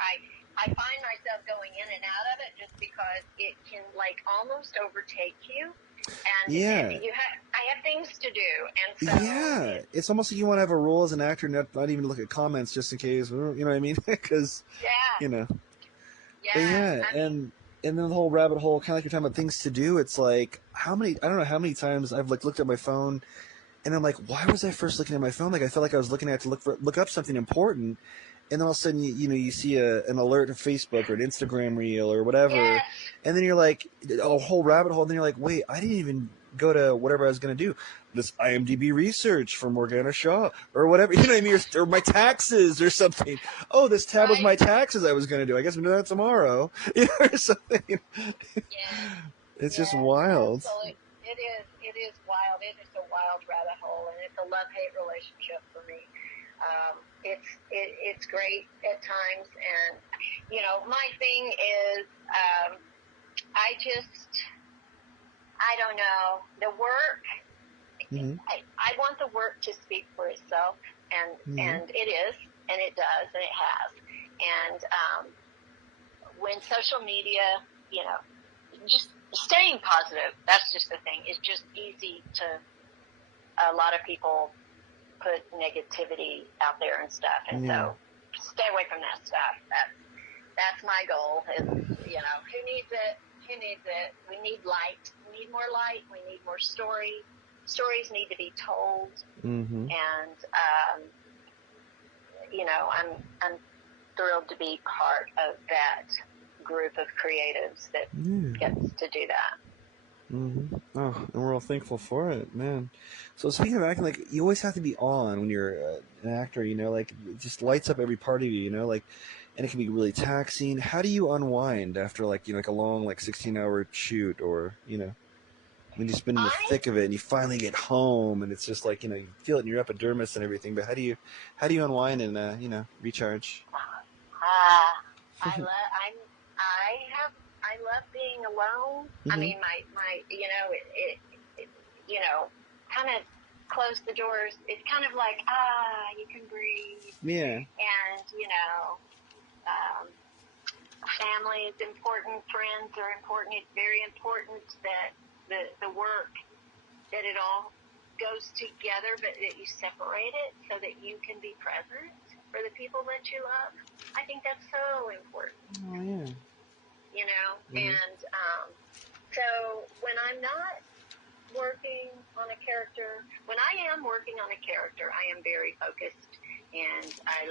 I find myself going in and out of it just because it can like almost overtake you, and yeah. I have things to do, and so Yeah, it's almost like you want to have a rule as an actor, not even look at comments just in case. You know what I mean? Because yeah, you know. But yeah. yeah, I mean, and then the whole rabbit hole, kind of like you're talking about things to do. It's like I don't know how many times I've like looked at my phone, and I'm like, why was I first looking at my phone? Like I felt like I was looking at it to look up something important, and then all of a sudden you see an alert on Facebook or an Instagram reel or whatever, yes, and then you're like a whole rabbit hole, and then you're like, wait, I didn't even go to whatever I was going to do. This IMDb research for Morgana Shaw or whatever, you know what I mean, or my taxes or something. Oh, this tab was right, my taxes I was going to do. I guess I'm doing that tomorrow, or something. yes. It's just Yes, wild. absolutely. It is wild. It is a wild rabbit hole, and it's a love-hate relationship for me. It's great at times, and my thing is, I don't know, the work. Mm-hmm. I want the work to speak for itself, and Mm-hmm. it is, and it does, and it has. And when social media, just staying positive, that's just the thing. It's just easy to, a lot of people put negativity out there and stuff, and Yeah. so stay away from that stuff. That's my goal. Is who needs it? Who needs it? We need light. We need more light. We need more story. Stories need to be told, Mm-hmm. and I'm thrilled to be part of that group of creatives that gets to do that. Mm-hmm. Oh, and we're all thankful for it, man. So speaking of acting, like you always have to be on when you're an actor. Like it just lights up every part of you. Like, and it can be really taxing. How do you unwind after like like a long 16-hour shoot, or when you've been in the thick of it and you finally get home and it's just like you feel it in your epidermis and everything. But how do you unwind and recharge? I love I love being alone. I Mm-hmm. mean, my kind of close the doors. It's kind of like you can breathe, Yeah. and um, family is important, friends are important. It's very important that the work, that it all goes together, but that you separate it so that you can be present for the people that you love. I think that's so important. Oh yeah. Mm-hmm. And so when I'm not working on a character, when I am working on a character, I am very focused, and I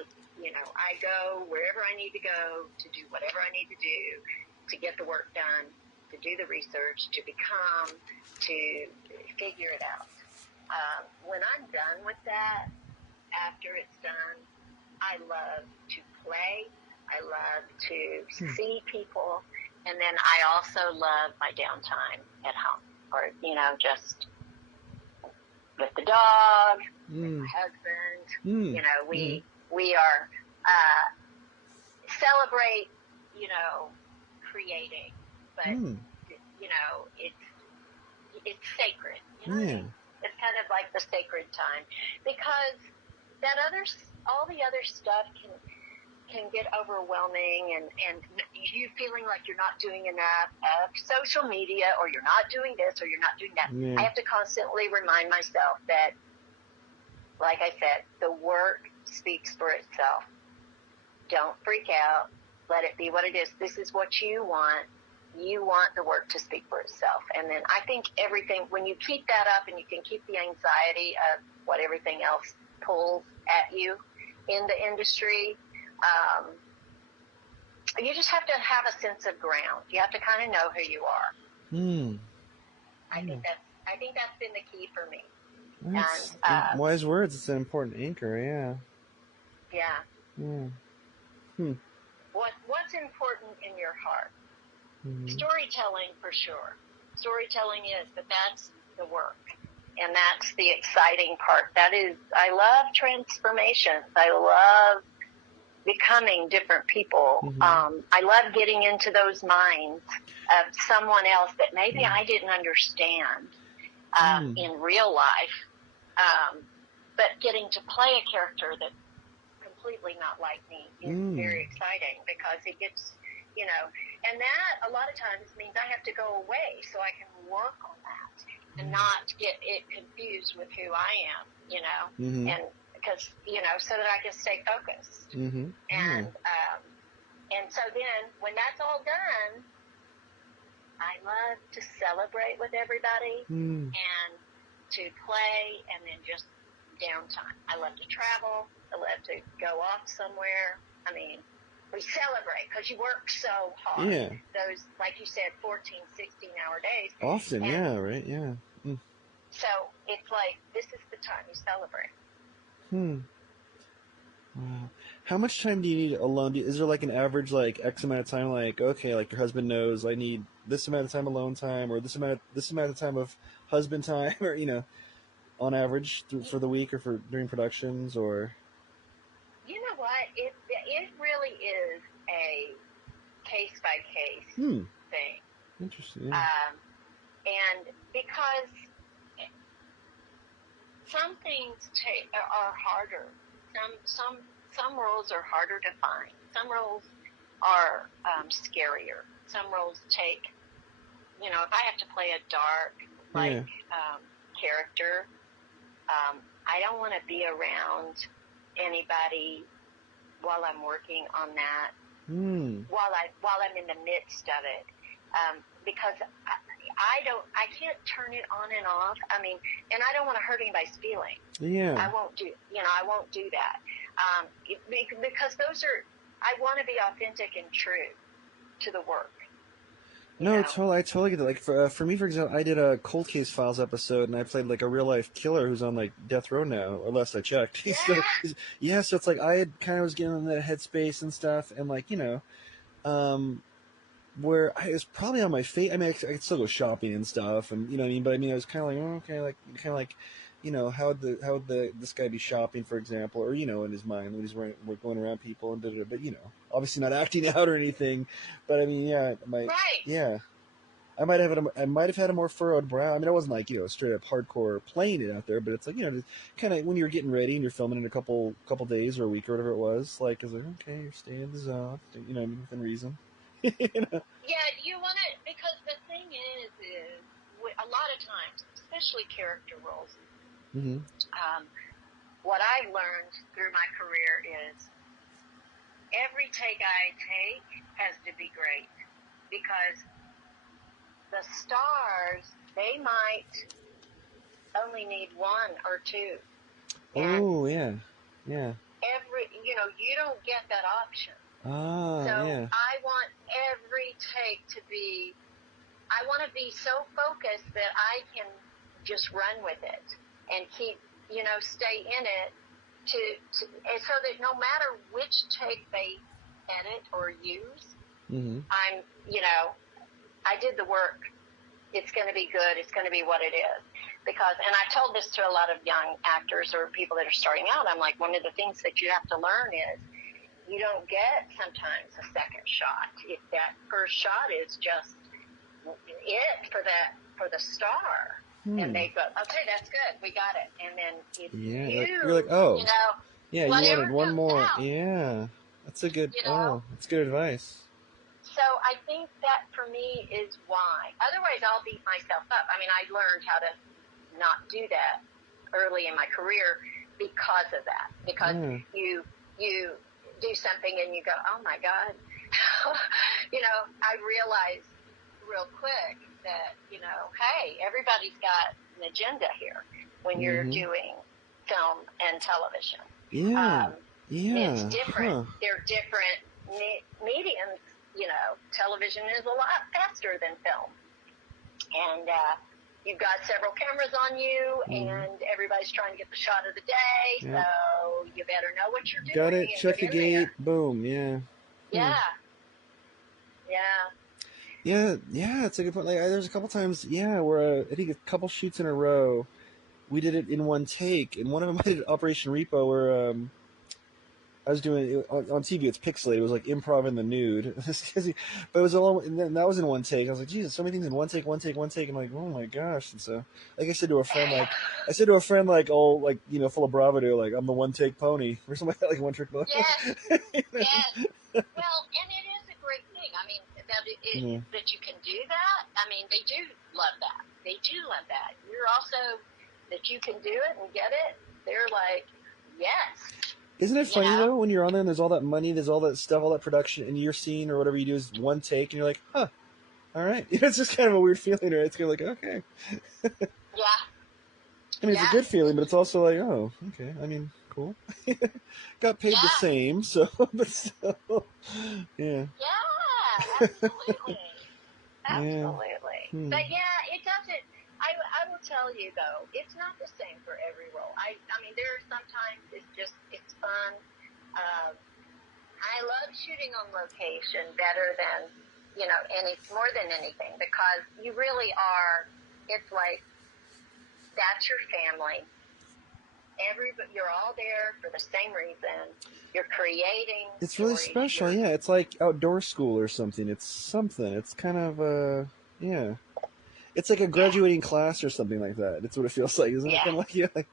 go wherever I need to go to do whatever I need to do to get the work done, to do the research, to figure it out. When I'm done with that, after it's done, I love to play. I love to see people. And then I also love my downtime at home, or, just with the dog, with my husband. We are, celebrate, creating, but, it's sacred. You know what I mean? It's kind of like the sacred time, because all the other stuff can get overwhelming, and you feeling like you're not doing enough of social media, or you're not doing this, or you're not doing that. I have to constantly remind myself that, like I said, the work speaks for itself. Don't freak out. Let it be what it is. This is what you want. You want the work to speak for itself. And then I think everything, when you keep that up and you can keep the anxiety of what everything else pulls at you in the industry, you just have to have a sense of ground. You have to kind of know who you are. I think that's been the key for me. That's And wise words. It's an important anchor. Yeah. Yeah. What's important in your heart? Storytelling, for sure. Storytelling is, but that's the work, and that's the exciting part. I love transformations. I love becoming different people. I love getting into those minds of someone else that maybe I didn't understand in real life, but getting to play a character that's completely not like me is very exciting, because it gets, and that a lot of times means I have to go away so I can work on that and not get it confused with who I am, and because, so that I can stay focused. And so then when that's all done, I love to celebrate with everybody and to play, and then just downtime. I love to travel. I love to go off somewhere. I mean, we celebrate because you work so hard. Yeah. Those, like you said, 14, 16-hour days. Often, and yeah, right, yeah. So it's like, this is the time you celebrate. Wow. How much time do you need alone? Is there like an average, like X amount of time? Like, okay, like your husband knows I need this amount of time alone time, or this amount of time of husband time, or on average for the week or for during productions, or. You know what? It really is a case by case thing. Interesting. Yeah. And because some things are harder. Some roles are harder to find. Some roles are scarier. Some roles take, if I have to play a dark character, I don't want to be around anybody while I'm working on that. While I'm in the midst of it, because I can't turn it on and off. I mean, and I don't want to hurt anybody's feelings. Yeah. I won't do that. Because I want to be authentic and true to the work. No, I totally get that. Like for me, for example, I did a Cold Case Files episode, and I played like a real life killer who's on like death row now, or last I checked. Yeah. So it's like I had kind of was getting in that headspace and stuff, and like where I was probably on my face. I mean, I could still go shopping and stuff, and what I mean. But I mean, I was kind of like, okay, like kind of like, how would this guy be shopping, for example, or in his mind when he's going around people and but obviously not acting out or anything. But I mean, yeah, I might have had a more furrowed brow. I mean, I wasn't like straight up hardcore playing it out there, but it's like kind of when you're getting ready and you're filming in a couple days or a week or whatever it was. Like, it's like, okay, you're staying in the zone, within reason. Yeah, you want to, because the thing is a lot of times, especially character roles, what I learned through my career is every take I take has to be great, because the stars, they might only need one or two. Oh, yeah. You don't get that option. Yeah. I want every take to be, I want to be so focused that I can just run with it and keep, stay in it and so that no matter which take they edit or use, I'm, I did the work. It's going to be good. It's going to be what it is. Because, and I told this to a lot of young actors or people that are starting out, I'm like, one of the things that you have to learn is you don't get sometimes a second shot. If that first shot is just it for the star, and they go, okay, that's good, we got it, and then you're like, oh, you wanted one more, that's a good, that's good advice. So I think that for me is why. Otherwise, I'll beat myself up. I mean, I learned how to not do that early in my career because of that. Because you do something and you go, oh my God. I realized real quick that, hey, everybody's got an agenda here when you're doing film and television. It's different. They're different mediums. Television is a lot faster than film. And you've got several cameras on you, and everybody's trying to get the shot of the day, so you better know what you're doing. Got it, check the gate, boom, Yeah, it's a good point. Like, there's a couple times, where I think a couple shoots in a row, we did it in one take, and one of them I did Operation Repo, where I was doing it on TV. It's pixelated. It was like improv in the nude, but it was all. And then that was in one take. I was like, Jesus, so many things in one take, one take, one take. I'm like, oh my gosh! And so, like I said to a friend, all like full of bravado, like I'm the one take pony or something like one trick pony. Yes, yes. Well, and it is a great thing. I mean, that you can do that. I mean, they do love that. They do love that. You're also that you can do it and get it. They're like, yes. Isn't it funny though when you're on there and there's all that money, there's all that stuff, all that production, and your scene or whatever you do is one take, and you're like, huh, all right. It's just kind of a weird feeling, right? It's kind of like, okay. Yeah. I mean, it's a good feeling, but it's also like, oh, okay. I mean, cool. Got paid the same, so, but still, yeah. Yeah, absolutely. Absolutely. Yeah. But yeah, it doesn't. I will tell you though, it's not the same for every role. I mean, there are sometimes it's fun. I love shooting on location better than more than anything, because you really are. It's like that's your family. You're all there for the same reason. You're creating. It's really special, yeah. It's like outdoor school or something. It's something. It's kind of yeah. It's like a graduating class or something like that. That's what it feels like, isn't it? Kind of like,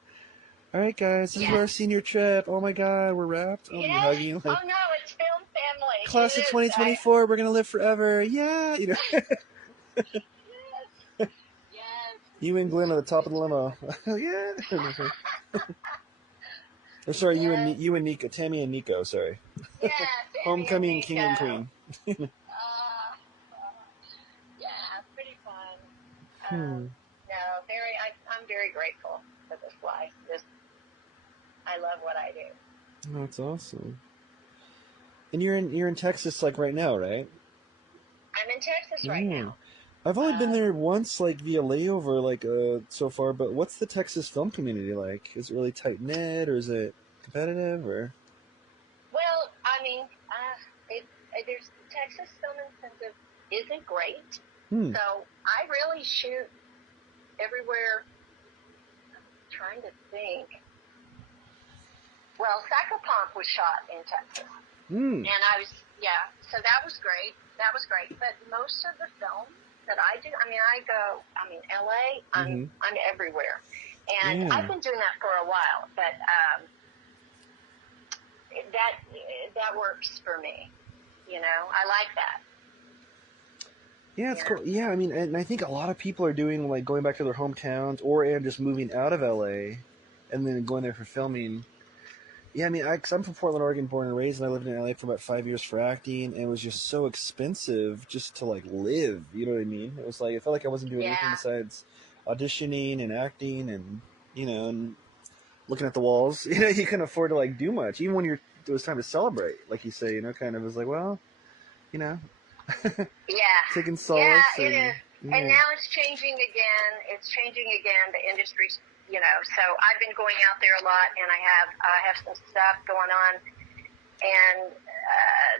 all right, guys, this is our senior trip. Oh my God, we're wrapped. Oh, you're hugging. Like, oh no, it's film family. Class of 2024, we're gonna live forever. Yeah, Yes. You and Glenn at the top of the limo. Yeah. Or sorry, you and Nico, Tammy and Nico. Sorry. Yeah. Homecoming king and queen. Yeah, pretty fun. No, I'm very grateful for this life. I love what I do. Oh, that's awesome. And you're in Texas like right now, right? I'm in Texas right now. I've only been there once, like via layover, like so far. But what's the Texas film community like? Is it really tight knit, or is it competitive, or? Well, I mean, there's Texas Film Incentive isn't great, so I really shoot everywhere. I'm trying to think. Well, Psychopomp was shot in Texas, and so that was great. But most of the films that I do, LA, I'm everywhere, and I've been doing that for a while. But that works for me. I like that. Yeah, it's cool. Yeah, I mean, and I think a lot of people are doing like going back to their hometowns and just moving out of LA, and then going there for filming. Yeah, I mean, cause I'm from Portland, Oregon, born and raised, and I lived in LA for about 5 years for acting, and it was just so expensive just to like live. You know what I mean? It was like I felt like I wasn't doing anything besides auditioning and acting, and and looking at the walls. You couldn't afford to like do much, even when it was time to celebrate, like you say. Kind of it was like, well, taking solace. Yeah, it is. And now it's changing again. The industry's. So I've been going out there a lot, and I have some stuff going on, and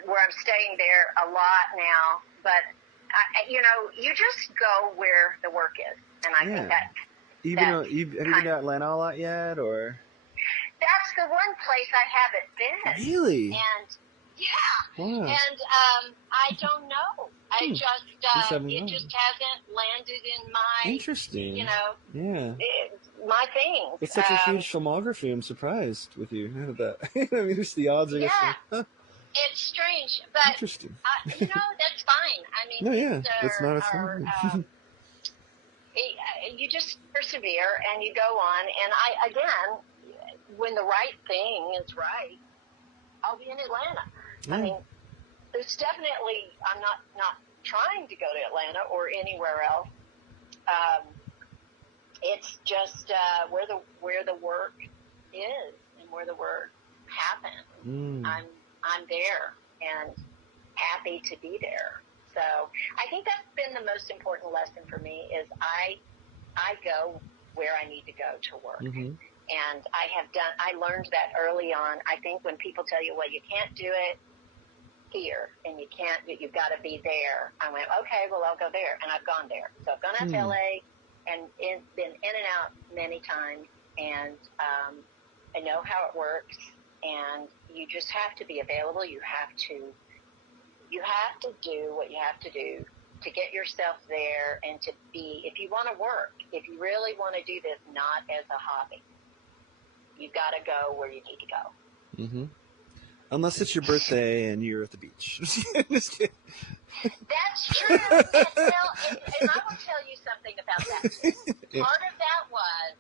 where I'm staying there a lot now. But you just go where the work is, and I think that. Have you been to Atlanta a lot yet, or? That's the one place I haven't been. Really? And wow. And I don't know. I just it just hasn't landed in my. Interesting. My thing. It's such a huge filmography. I'm surprised with you at that. I mean, just the odds are. It's strange, but interesting. That's fine. I mean, no, that's not a thing. You just persevere and you go on. And when the right thing is right, I'll be in Atlanta. I mean, there's definitely. I'm not trying to go to Atlanta or anywhere else. It's just where the work is and where the work happens. I'm there and happy to be there. So I think that's been the most important lesson for me is I go where I need to go to work. And I learned that early on. I think when people tell you, well, you can't do it here and you've got to be there. I went, okay, well, I'll go there. And I've gone there. So I've gone out to LA and been in and out many times. And I know how it works. and you just have to be available. You have to do what you have to do to get yourself there and to be, if you want to work, if you really want to do this not as a hobby, you've got to go where you need to go. Mm-hmm. Unless it's your birthday and you're at the beach. Just kidding. That's true. And I will tell you something about that too. Yeah. Part of that was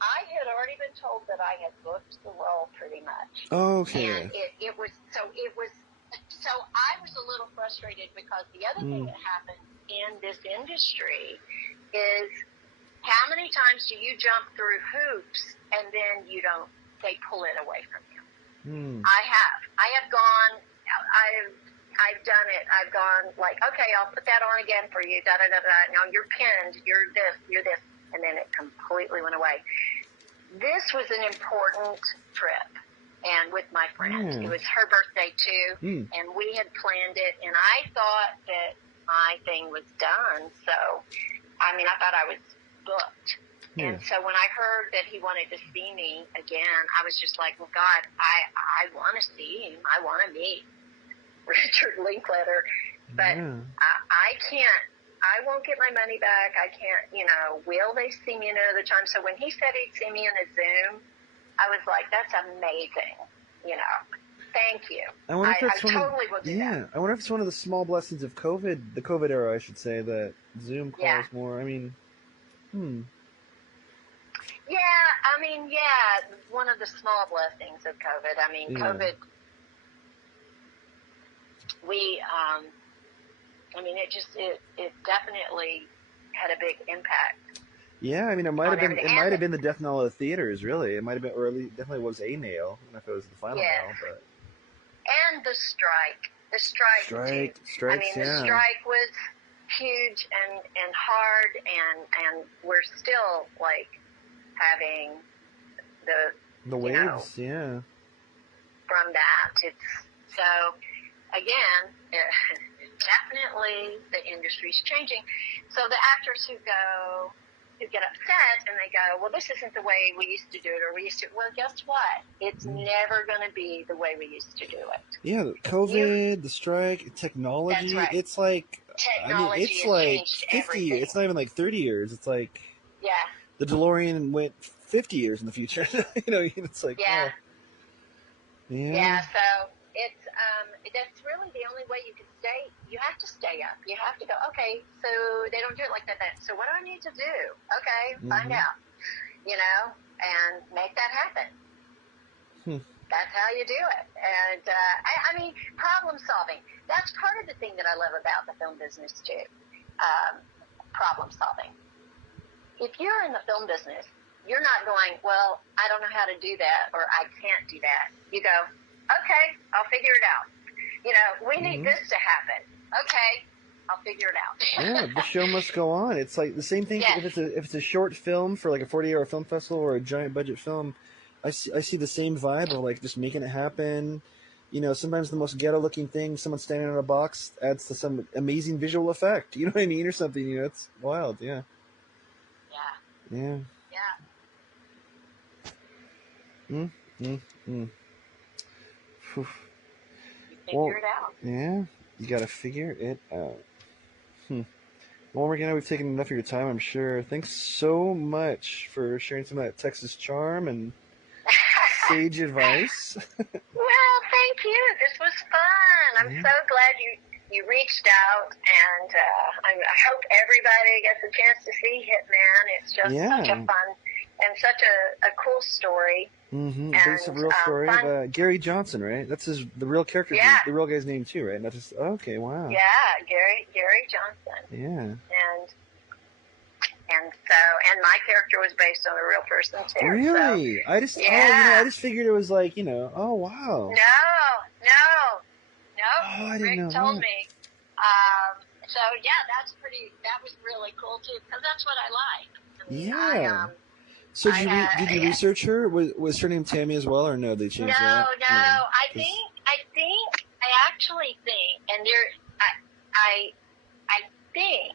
I had already been told that I had booked the role pretty much. Okay. And it was so I was a little frustrated because the other thing that happens in this industry is how many times do you jump through hoops and then they pull it away from you? I have gone, I've done it. I've gone like, okay, I'll put that on again for you. Da da da da. No, you're pinned. You're this. And then it completely went away. This was an important trip, and with my friend. It was her birthday too, and we had planned it. And I thought that my thing was done. So, I mean, I thought I was booked. And so when I heard that he wanted to see me again, I was just like, well, God, I want to see him. I want to meet Richard Linklater, but I can't. I won't get my money back. I can't, will they see me another time? So when he said he'd see me in a Zoom, I was like, that's amazing. Thank you. I wonder if that's totally will do that. I wonder if it's one of the small blessings of COVID, the COVID era, I should say, that Zoom calls more. I mean, one of the small blessings of COVID. I mean, COVID, it definitely had a big impact. Yeah, I mean, it might have been the death knell of the theaters, really. It might have been, or at least definitely was a nail. I don't know if it was the final nail, but. And the strike. The strike too. I mean, the strike was huge and hard, and we're still, like, having the waves, from that. So, again, definitely the industry's changing. So the actors who get upset and they go, well, this isn't the way we used to do it, or well, guess what? It's never going to be the way we used to do it. Yeah, COVID, the strike, technology. That's right. It's like, technology it's like 50 everything. years. It's not even like 30 years. It's like the DeLorean went 50 years in the future. It's like, so it's that's really the only way you can stay. You have to stay up. You have to go, okay, so they don't do it like that. So what do I need to do? Okay, find out, and make that happen. That's how you do it. And I mean, problem solving. That's part of the thing that I love about the film business too. Problem solving. If you're in the film business, you're not going, well, I don't know how to do that, or I can't do that. You go, okay, I'll figure it out. We need this to happen. Okay, I'll figure it out. The show must go on. It's like the same thing. If it's a short film for like a 40-hour film festival or a giant budget film, I see the same vibe of like just making it happen. Sometimes the most ghetto-looking thing, someone standing on a box, adds to some amazing visual effect. You know what I mean, or something. It's wild. Yeah. Figure it out. Yeah, you got to figure it out. Well, Morgana, we've taken enough of your time, I'm sure. Thanks so much for sharing some of that Texas charm and sage advice. Well, thank you. This was fun. I'm so glad you reached out, and I hope everybody gets a chance to see Hitman. It's just such a fun and such a cool story. Based on a real story. Gary Johnson, right? That's the real character. The real guy's name too, right? Not just wow. Yeah, Gary Johnson. Yeah. And my character was based on a real person too. Really? So, I just figured it was like, oh wow. No. I didn't know Rick told me. That was really cool too, because that's what I like. So did you research her? Was her name Tammy as well, or no? They changed that. No. I actually think, and I think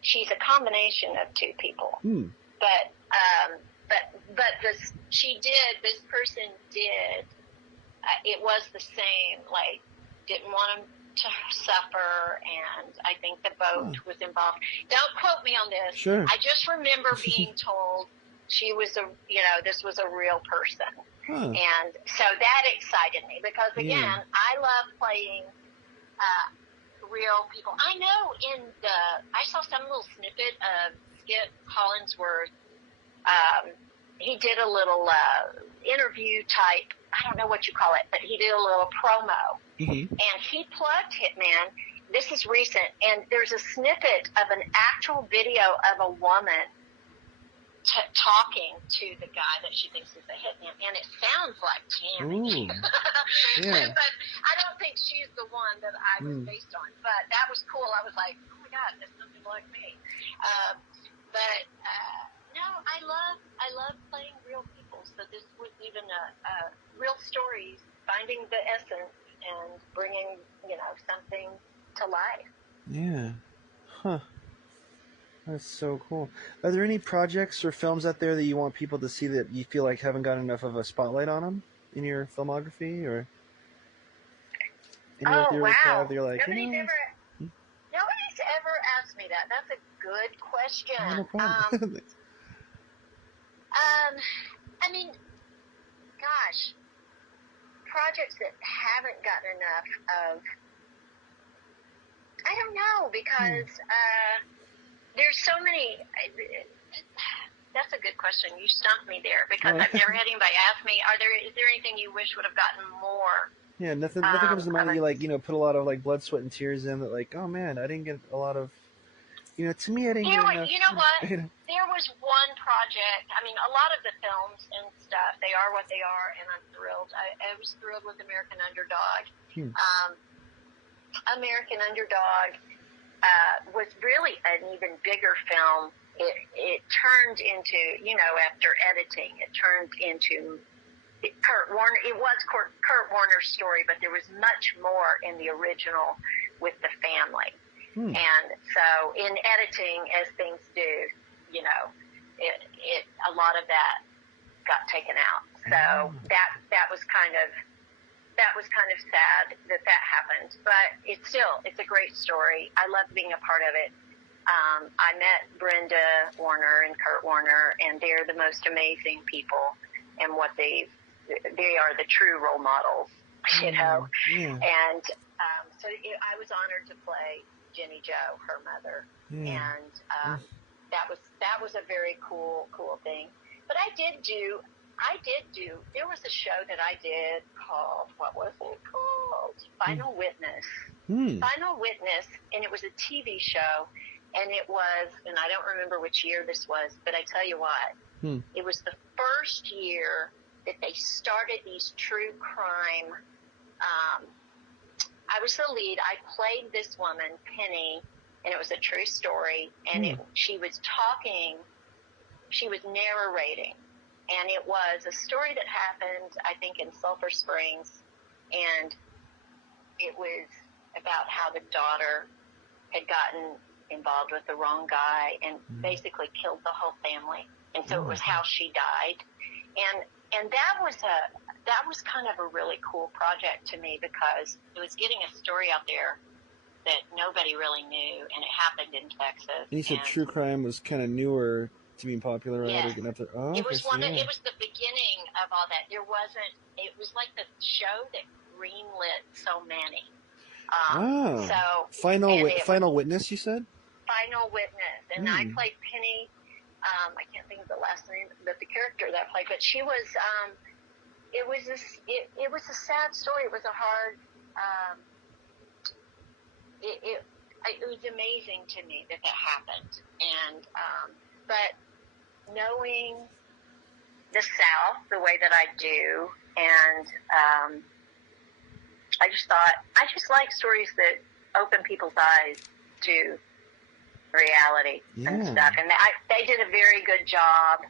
she's a combination of two people. But but this person did, it was the same, like, didn't want him to suffer, and I think the boat was involved. Don't quote me on this. Sure. I just remember being told she was this was a real person. And so that excited me because, again, I love playing real people. I know I saw some little snippet of Skip Hollandsworth. He did a little interview type, I don't know what you call it, but he did a little promo. Mm-hmm. And he plugged Hitman. This is recent, and there's a snippet of an actual video of a woman talking to the guy that she thinks is the hitman, and it sounds like Tammy. But I don't think she's the one that I was based on. But that was cool. I was like, oh my God, that's something like me. No, I love playing real people. So this was even a real stories, finding the essence and bringing something to life. Yeah. Huh. That's so cool. Are there any projects or films out there that you want people to see that you feel like haven't got enough of a spotlight on them in your filmography, or any that you're proud that you're like, nobody's ever asked me that. That's a good question. Oh, no problem. I mean, gosh, projects that haven't gotten enough of, I don't know, because there's so many. That's a good question. You stumped me there because I've never had anybody ask me, is there anything you wish would have gotten more? Yeah, nothing comes to mind that you put a lot of blood, sweat, and tears in, that oh man, I didn't get a lot of, to me I didn't get enough. You know what? There was one project, I mean, a lot of the films and stuff, they are what they are, and I'm thrilled. I was thrilled with American Underdog. American Underdog was really an even bigger film. It turned into, after editing, it turned into Kurt Warner. It was Kurt Warner's story, but there was much more in the original with the family. And so in editing, as things do, a lot of that got taken out. So that was kind of sad that happened, but it's a great story. I loved being a part of it. I met Brenda Warner and Kurt Warner, and they're the most amazing people, and they are the true role models, And so I was honored to play Jenny Jo, her mother, and that was a very cool thing. But I did do. There was a show that I did called, what was it called? Final Witness. Final Witness, and it was a TV show, and it was, and I don't remember which year this was, but I tell you what, it was the first year that they started these true crime. I was the lead. I played this woman, Penny, and it was a true story, and she was narrating. And it was a story that happened, I think, in Sulphur Springs, and it was about how the daughter had gotten involved with the wrong guy and basically killed the whole family. And so it was how she died. And that was kind of a really cool project to me because it was getting a story out there that nobody really knew, and it happened in Texas. And you said true crime was kind of newer to being popular, right? Yes. It was it was the beginning of all that. It was like the show that greenlit so many. Final Witness, you said? Final Witness. And I played Penny. I can't think of the last name, but the character that I played. But she was, it was a sad story. It was a hard, it was amazing to me that happened. And, but knowing the South the way that I do, and I just like stories that open people's eyes to reality and stuff. And they did a very good job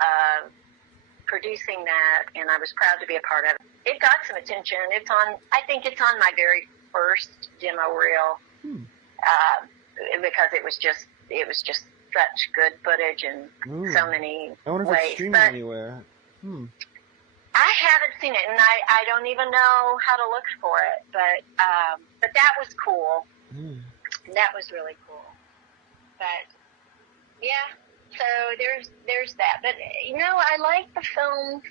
of producing that, and I was proud to be a part of it. It got some attention. I think it's on my very first demo reel, because it was just such good footage in so many I wonder if ways. it's streaming anywhere. I haven't seen it, and I don't even know how to look for it. But that was cool. That was really cool. But yeah, so there's that. But I like the films.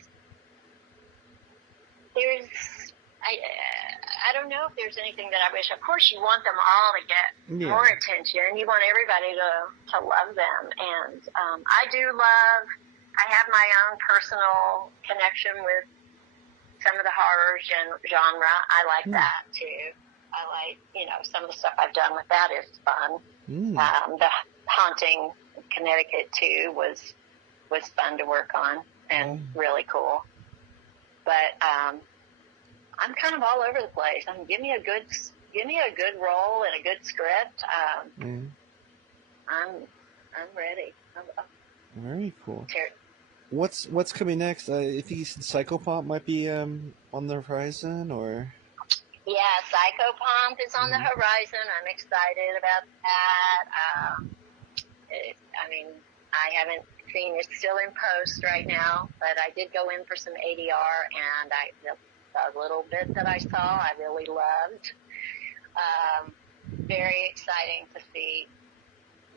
I don't know if there's anything that I wish. Of course, you want them all to get more attention. You want everybody to love them. And I have my own personal connection with some of the horror genre. I like that too. I like, some of the stuff I've done with that is fun. The Haunting Connecticut too was fun to work on and really cool. But I'm kind of all over the place. Give me a good role and a good script. I'm ready. Very cool. What's coming next? If you said Psychopomp might be on the horizon, or? Yeah, Psychopomp is on the horizon. I'm excited about that. I haven't seen it's still in post right now, but I did go in for some ADR, and the little bit that I saw, I really loved. Very exciting to see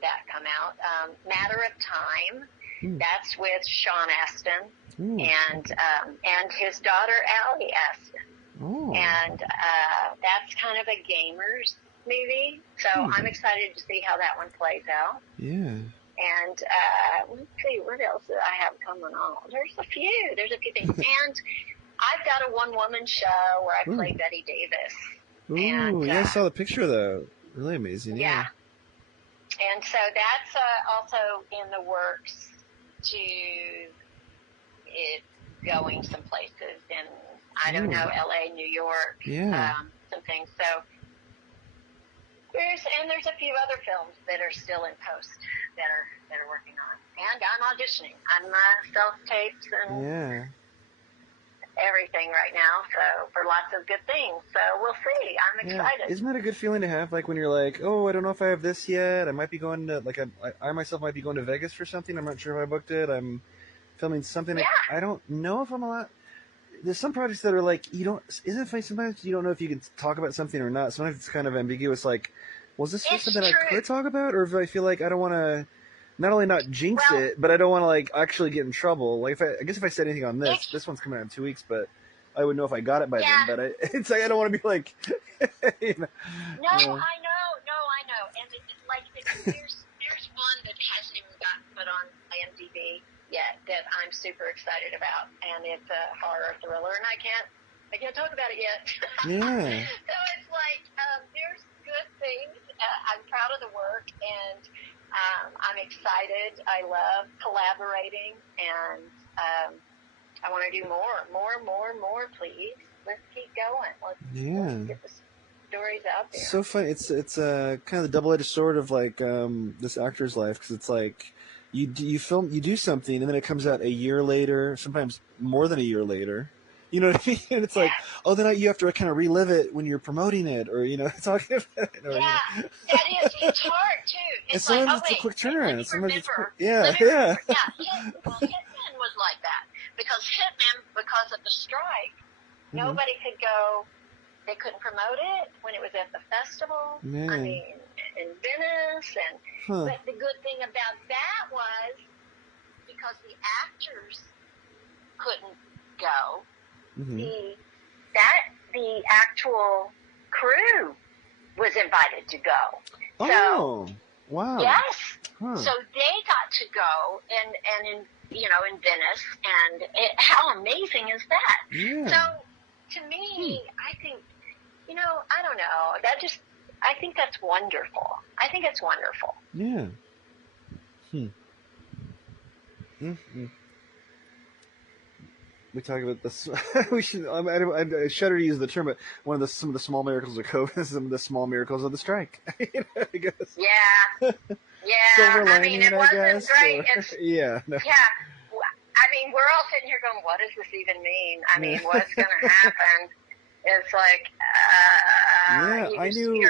that come out. Matter of Time. That's with Sean Astin and his daughter Allie Astin. And that's kind of a gamer's movie, so I'm excited to see how that one plays out. Yeah. And let's see, what else do I have coming on? There's a few things. And I've got a one-woman show where I play Betty Davis. I saw the picture though. Really amazing. Yeah. And so that's also in the works to it going some places in, I don't know, LA, New York, some things. So there's a few other films that are still in post that are working on. And I'm auditioning. I'm self-taped and everything right now, so for lots of good things. So we'll see. I'm excited. Isn't that a good feeling to have? Like when you're like, oh, I don't know if I have this yet. I might be going to, like, I myself might be going to Vegas for something. I'm not sure if I booked it. I'm filming something. I don't know if I'm allowed. There's some projects that are like, isn't it funny sometimes you don't know if you can talk about something or not. Sometimes it's kind of ambiguous, like, was this just something I could talk about? Or if I feel like I don't want to, not only not jinx it, but I don't want to, like, actually get in trouble. Like, I guess if I said anything on this one's coming out in 2 weeks, but I would know if I got it by then. But it's like, I don't want to be like, No, I know. And there's one that hasn't even gotten put on IMDb yet that I'm super excited about, and it's a horror thriller, and I can't talk about it yet. Yeah. So it's like there's good things. I'm proud of the work, and I'm excited. I love collaborating, and I want to do more, please. Let's keep going. Let's get the stories out there. So funny. It's kind of the double-edged sword of like this actor's life, because it's like you do something, and then it comes out a year later, sometimes more than a year later. You know what I mean? And it's like, then you have to kind of relive it when you're promoting it, or talking about it. Or, that is. It's hard too. It's sometimes like, it's a quick turnaround. Sometimes it's quick. Yeah. Hitman was like that, because because of the strike, nobody could go. They couldn't promote it when it was at the festival. Man. I mean, in Venice, but the good thing about that was because the actors couldn't go. The actual crew was invited to go. Oh, wow! Yes, so they got to go and in Venice, and how amazing is that? Yeah. So to me, I think I don't know. I think that's wonderful. I think it's wonderful. Yeah. We talk about this. We should. I shudder to use the term, but some of the small miracles of COVID, some of the small miracles of the strike. I guess. Yeah. Silver lining, I mean, it wasn't guess, great. No. Yeah. I mean, we're all sitting here going, "What does this even mean? I mean, what's going to happen?" It's like, I knew.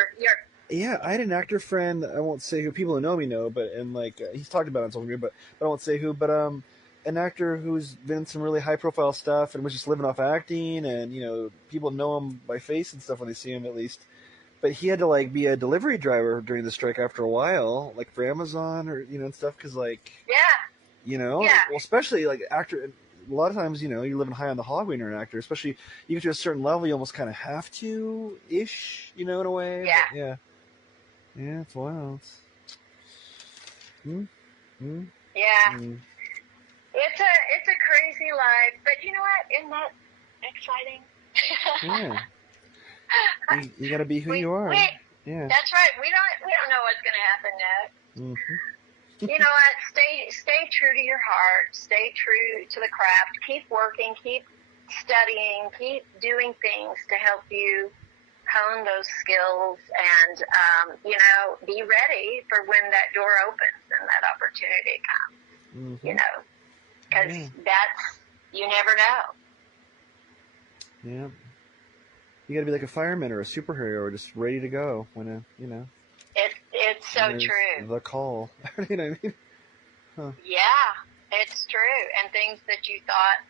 Yeah, I had an actor friend. I won't say who. People who know me know, but and like he's talked about it on social media, but I won't say who. But an actor who's been in some really high profile stuff and was just living off acting, and people know him by face and stuff when they see him at least. But he had to like be a delivery driver during the strike after a while, like for Amazon or and stuff, because like Yeah. well, especially like actor. A lot of times, you're living high on the hog when you're an actor, especially you get to a certain level, you almost kind of have to ish, in a way. Yeah. But yeah, it's wild. Mm, mm, Yeah. mm. It's a crazy life, but you know what? Isn't that exciting? Yeah, you got to be who you are. we Yeah. That's right. We don't know what's going to happen next. Mm-hmm. You know what? Stay true to your heart. Stay true to the craft. Keep working. Keep studying. Keep doing things to help you hone those skills, and be ready for when that door opens and that opportunity comes. Mm-hmm. Because you never know. Yeah. You got to be like a fireman or a superhero, or just ready to go when It's so true. The call. You know what I mean? Huh. Yeah, it's true. And things that you thought,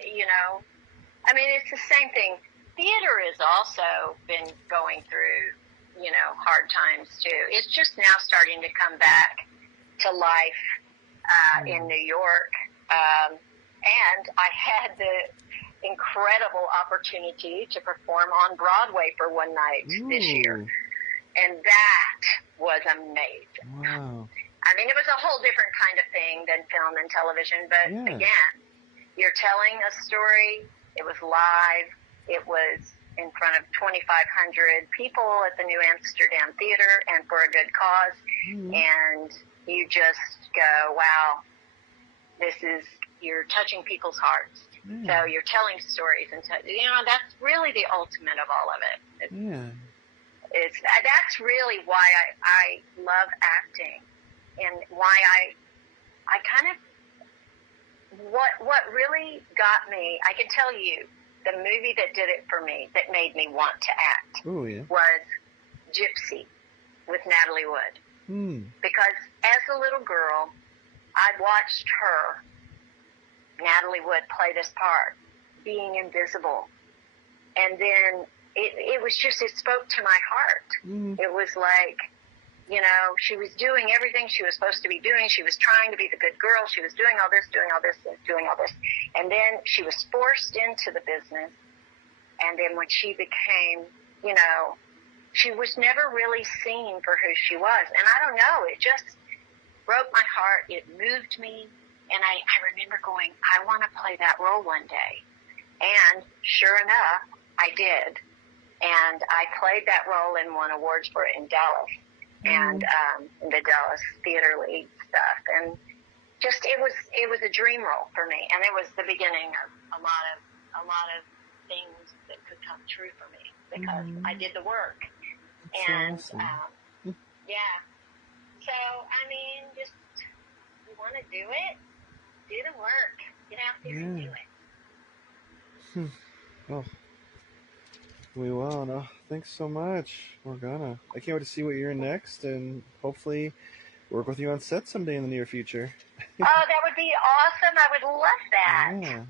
it's the same thing. Theater has also been going through, hard times too. It's just now starting to come back to life in New York. And I had the incredible opportunity to perform on Broadway for one night this year. And that was amazing. Wow. It was a whole different kind of thing than film and television, but again, you're telling a story. It was live. It was in front of 2,500 people at the New Amsterdam Theater, and for a good cause. And you just go, wow, you're touching people's hearts. So you're telling stories, and that's really the ultimate of all of it. That's really why I love acting, and why I kind of what really got me. I can tell you, the movie that did it for me, that made me want to act, was Gypsy with Natalie Wood. Because as a little girl, I watched her, Natalie Wood, play this part, being invisible. And then it was just, it spoke to my heart. It was like, she was doing everything she was supposed to be doing. She was trying to be the good girl. She was doing all this, doing all this, and doing all this. And then she was forced into the business. And then when she became, she was never really seen for who she was. And I don't know, it just broke my heart. It moved me. And I remember going, I want to play that role one day. And sure enough, I did. And I played that role and won awards for it in Dallas. And the Dallas Theater League stuff. And just, it was a dream role for me. And it was the beginning of a lot of things that could come true for me, because I did the work. That's awesome. Yeah. So, just, you want to do it? Do the work. Get out there and do it. Oh, we will. No, thanks so much, Morgana. I can't wait to see what you're in next, and hopefully work with you on set someday in the near future. Oh, that would be awesome. I would love that. Yeah.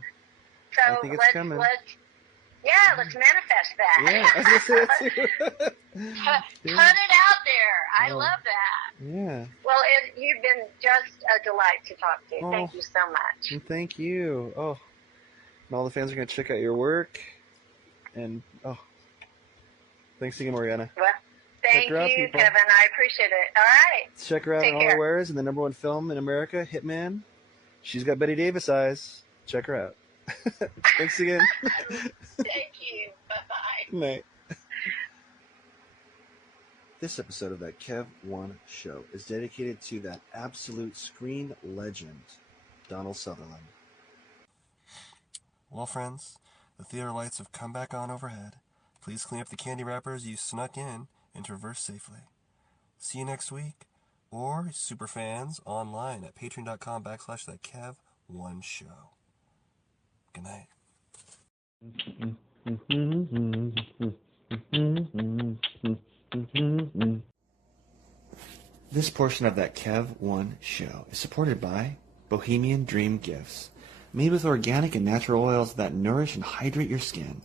So I think it's coming. Let's manifest that. Yeah, I was going to say that too. Put it out there. I love that. Yeah. Well, you've been just a delight to talk to. Oh, thank you so much. And thank you. Oh, and all the fans are going to check out your work. And, thanks again, Morgana. Well, thank you, Kevin. I appreciate it. All right. Check her out in all her wares, and the #1 film in America, Hitman. She's got Betty Davis eyes. Check her out. Thanks again. Thank you. Bye-bye. Good night. This episode of that Kev One Show is dedicated to that absolute screen legend, Donald Sutherland. Well, friends, the theater lights have come back on overhead. Please clean up the candy wrappers you snuck in and traverse safely. See you next week, or superfans online at patreon.com/thatkev1show. Good night. Mm-hmm. This portion of that Kev 1 show is supported by Bohemian Dream Gifts, made with organic and natural oils that nourish and hydrate your skin.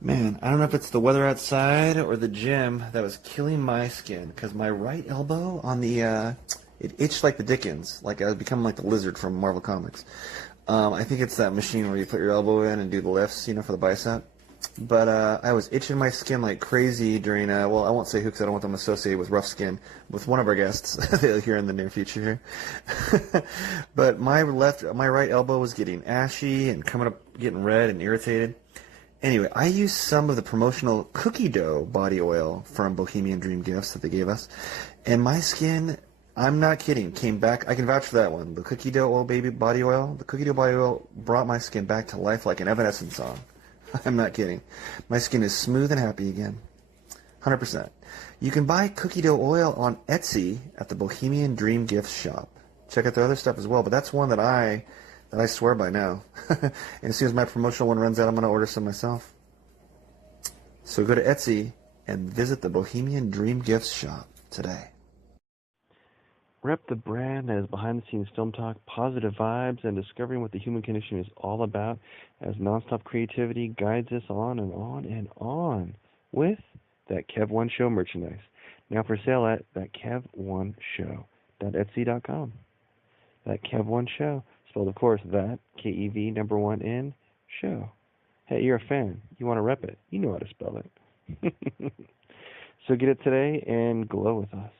Man, I don't know if it's the weather outside or the gym that was killing my skin, because my right elbow on the, it itched like the Dickens, like I was becoming like the lizard from Marvel Comics. I think it's that machine where you put your elbow in and do the lifts, for the bicep. But I was itching my skin like crazy during, well, I won't say who because I don't want them associated with rough skin, with one of our guests they'll hear in the near future here. But my right elbow was getting ashy and coming up, getting red and irritated. Anyway, I used some of the promotional cookie dough body oil from Bohemian Dream Gifts that they gave us, and my skin, I'm not kidding, came back. I can vouch for that one. The cookie dough oil baby body oil, the cookie dough body oil brought my skin back to life like an Evanescence song. I'm not kidding. My skin is smooth and happy again. 100%. You can buy cookie dough oil on Etsy at the Bohemian Dream Gifts shop. Check out their other stuff as well, but that's one that I swear by now. And as soon as my promotional one runs out, I'm going to order some myself. So go to Etsy and visit the Bohemian Dream Gifts shop today. Rep the brand that is behind-the-scenes film talk, positive vibes, and discovering what the human condition is all about as nonstop creativity guides us on and on and on with that Kev1 Show merchandise. Now for sale at thatkev1show.etsy.com. That Kev1 Show, spelled, of course, that, K-E-V, number 1 N, show. Hey, you're a fan. You want to rep it. You know how to spell it. So get it today and glow with us.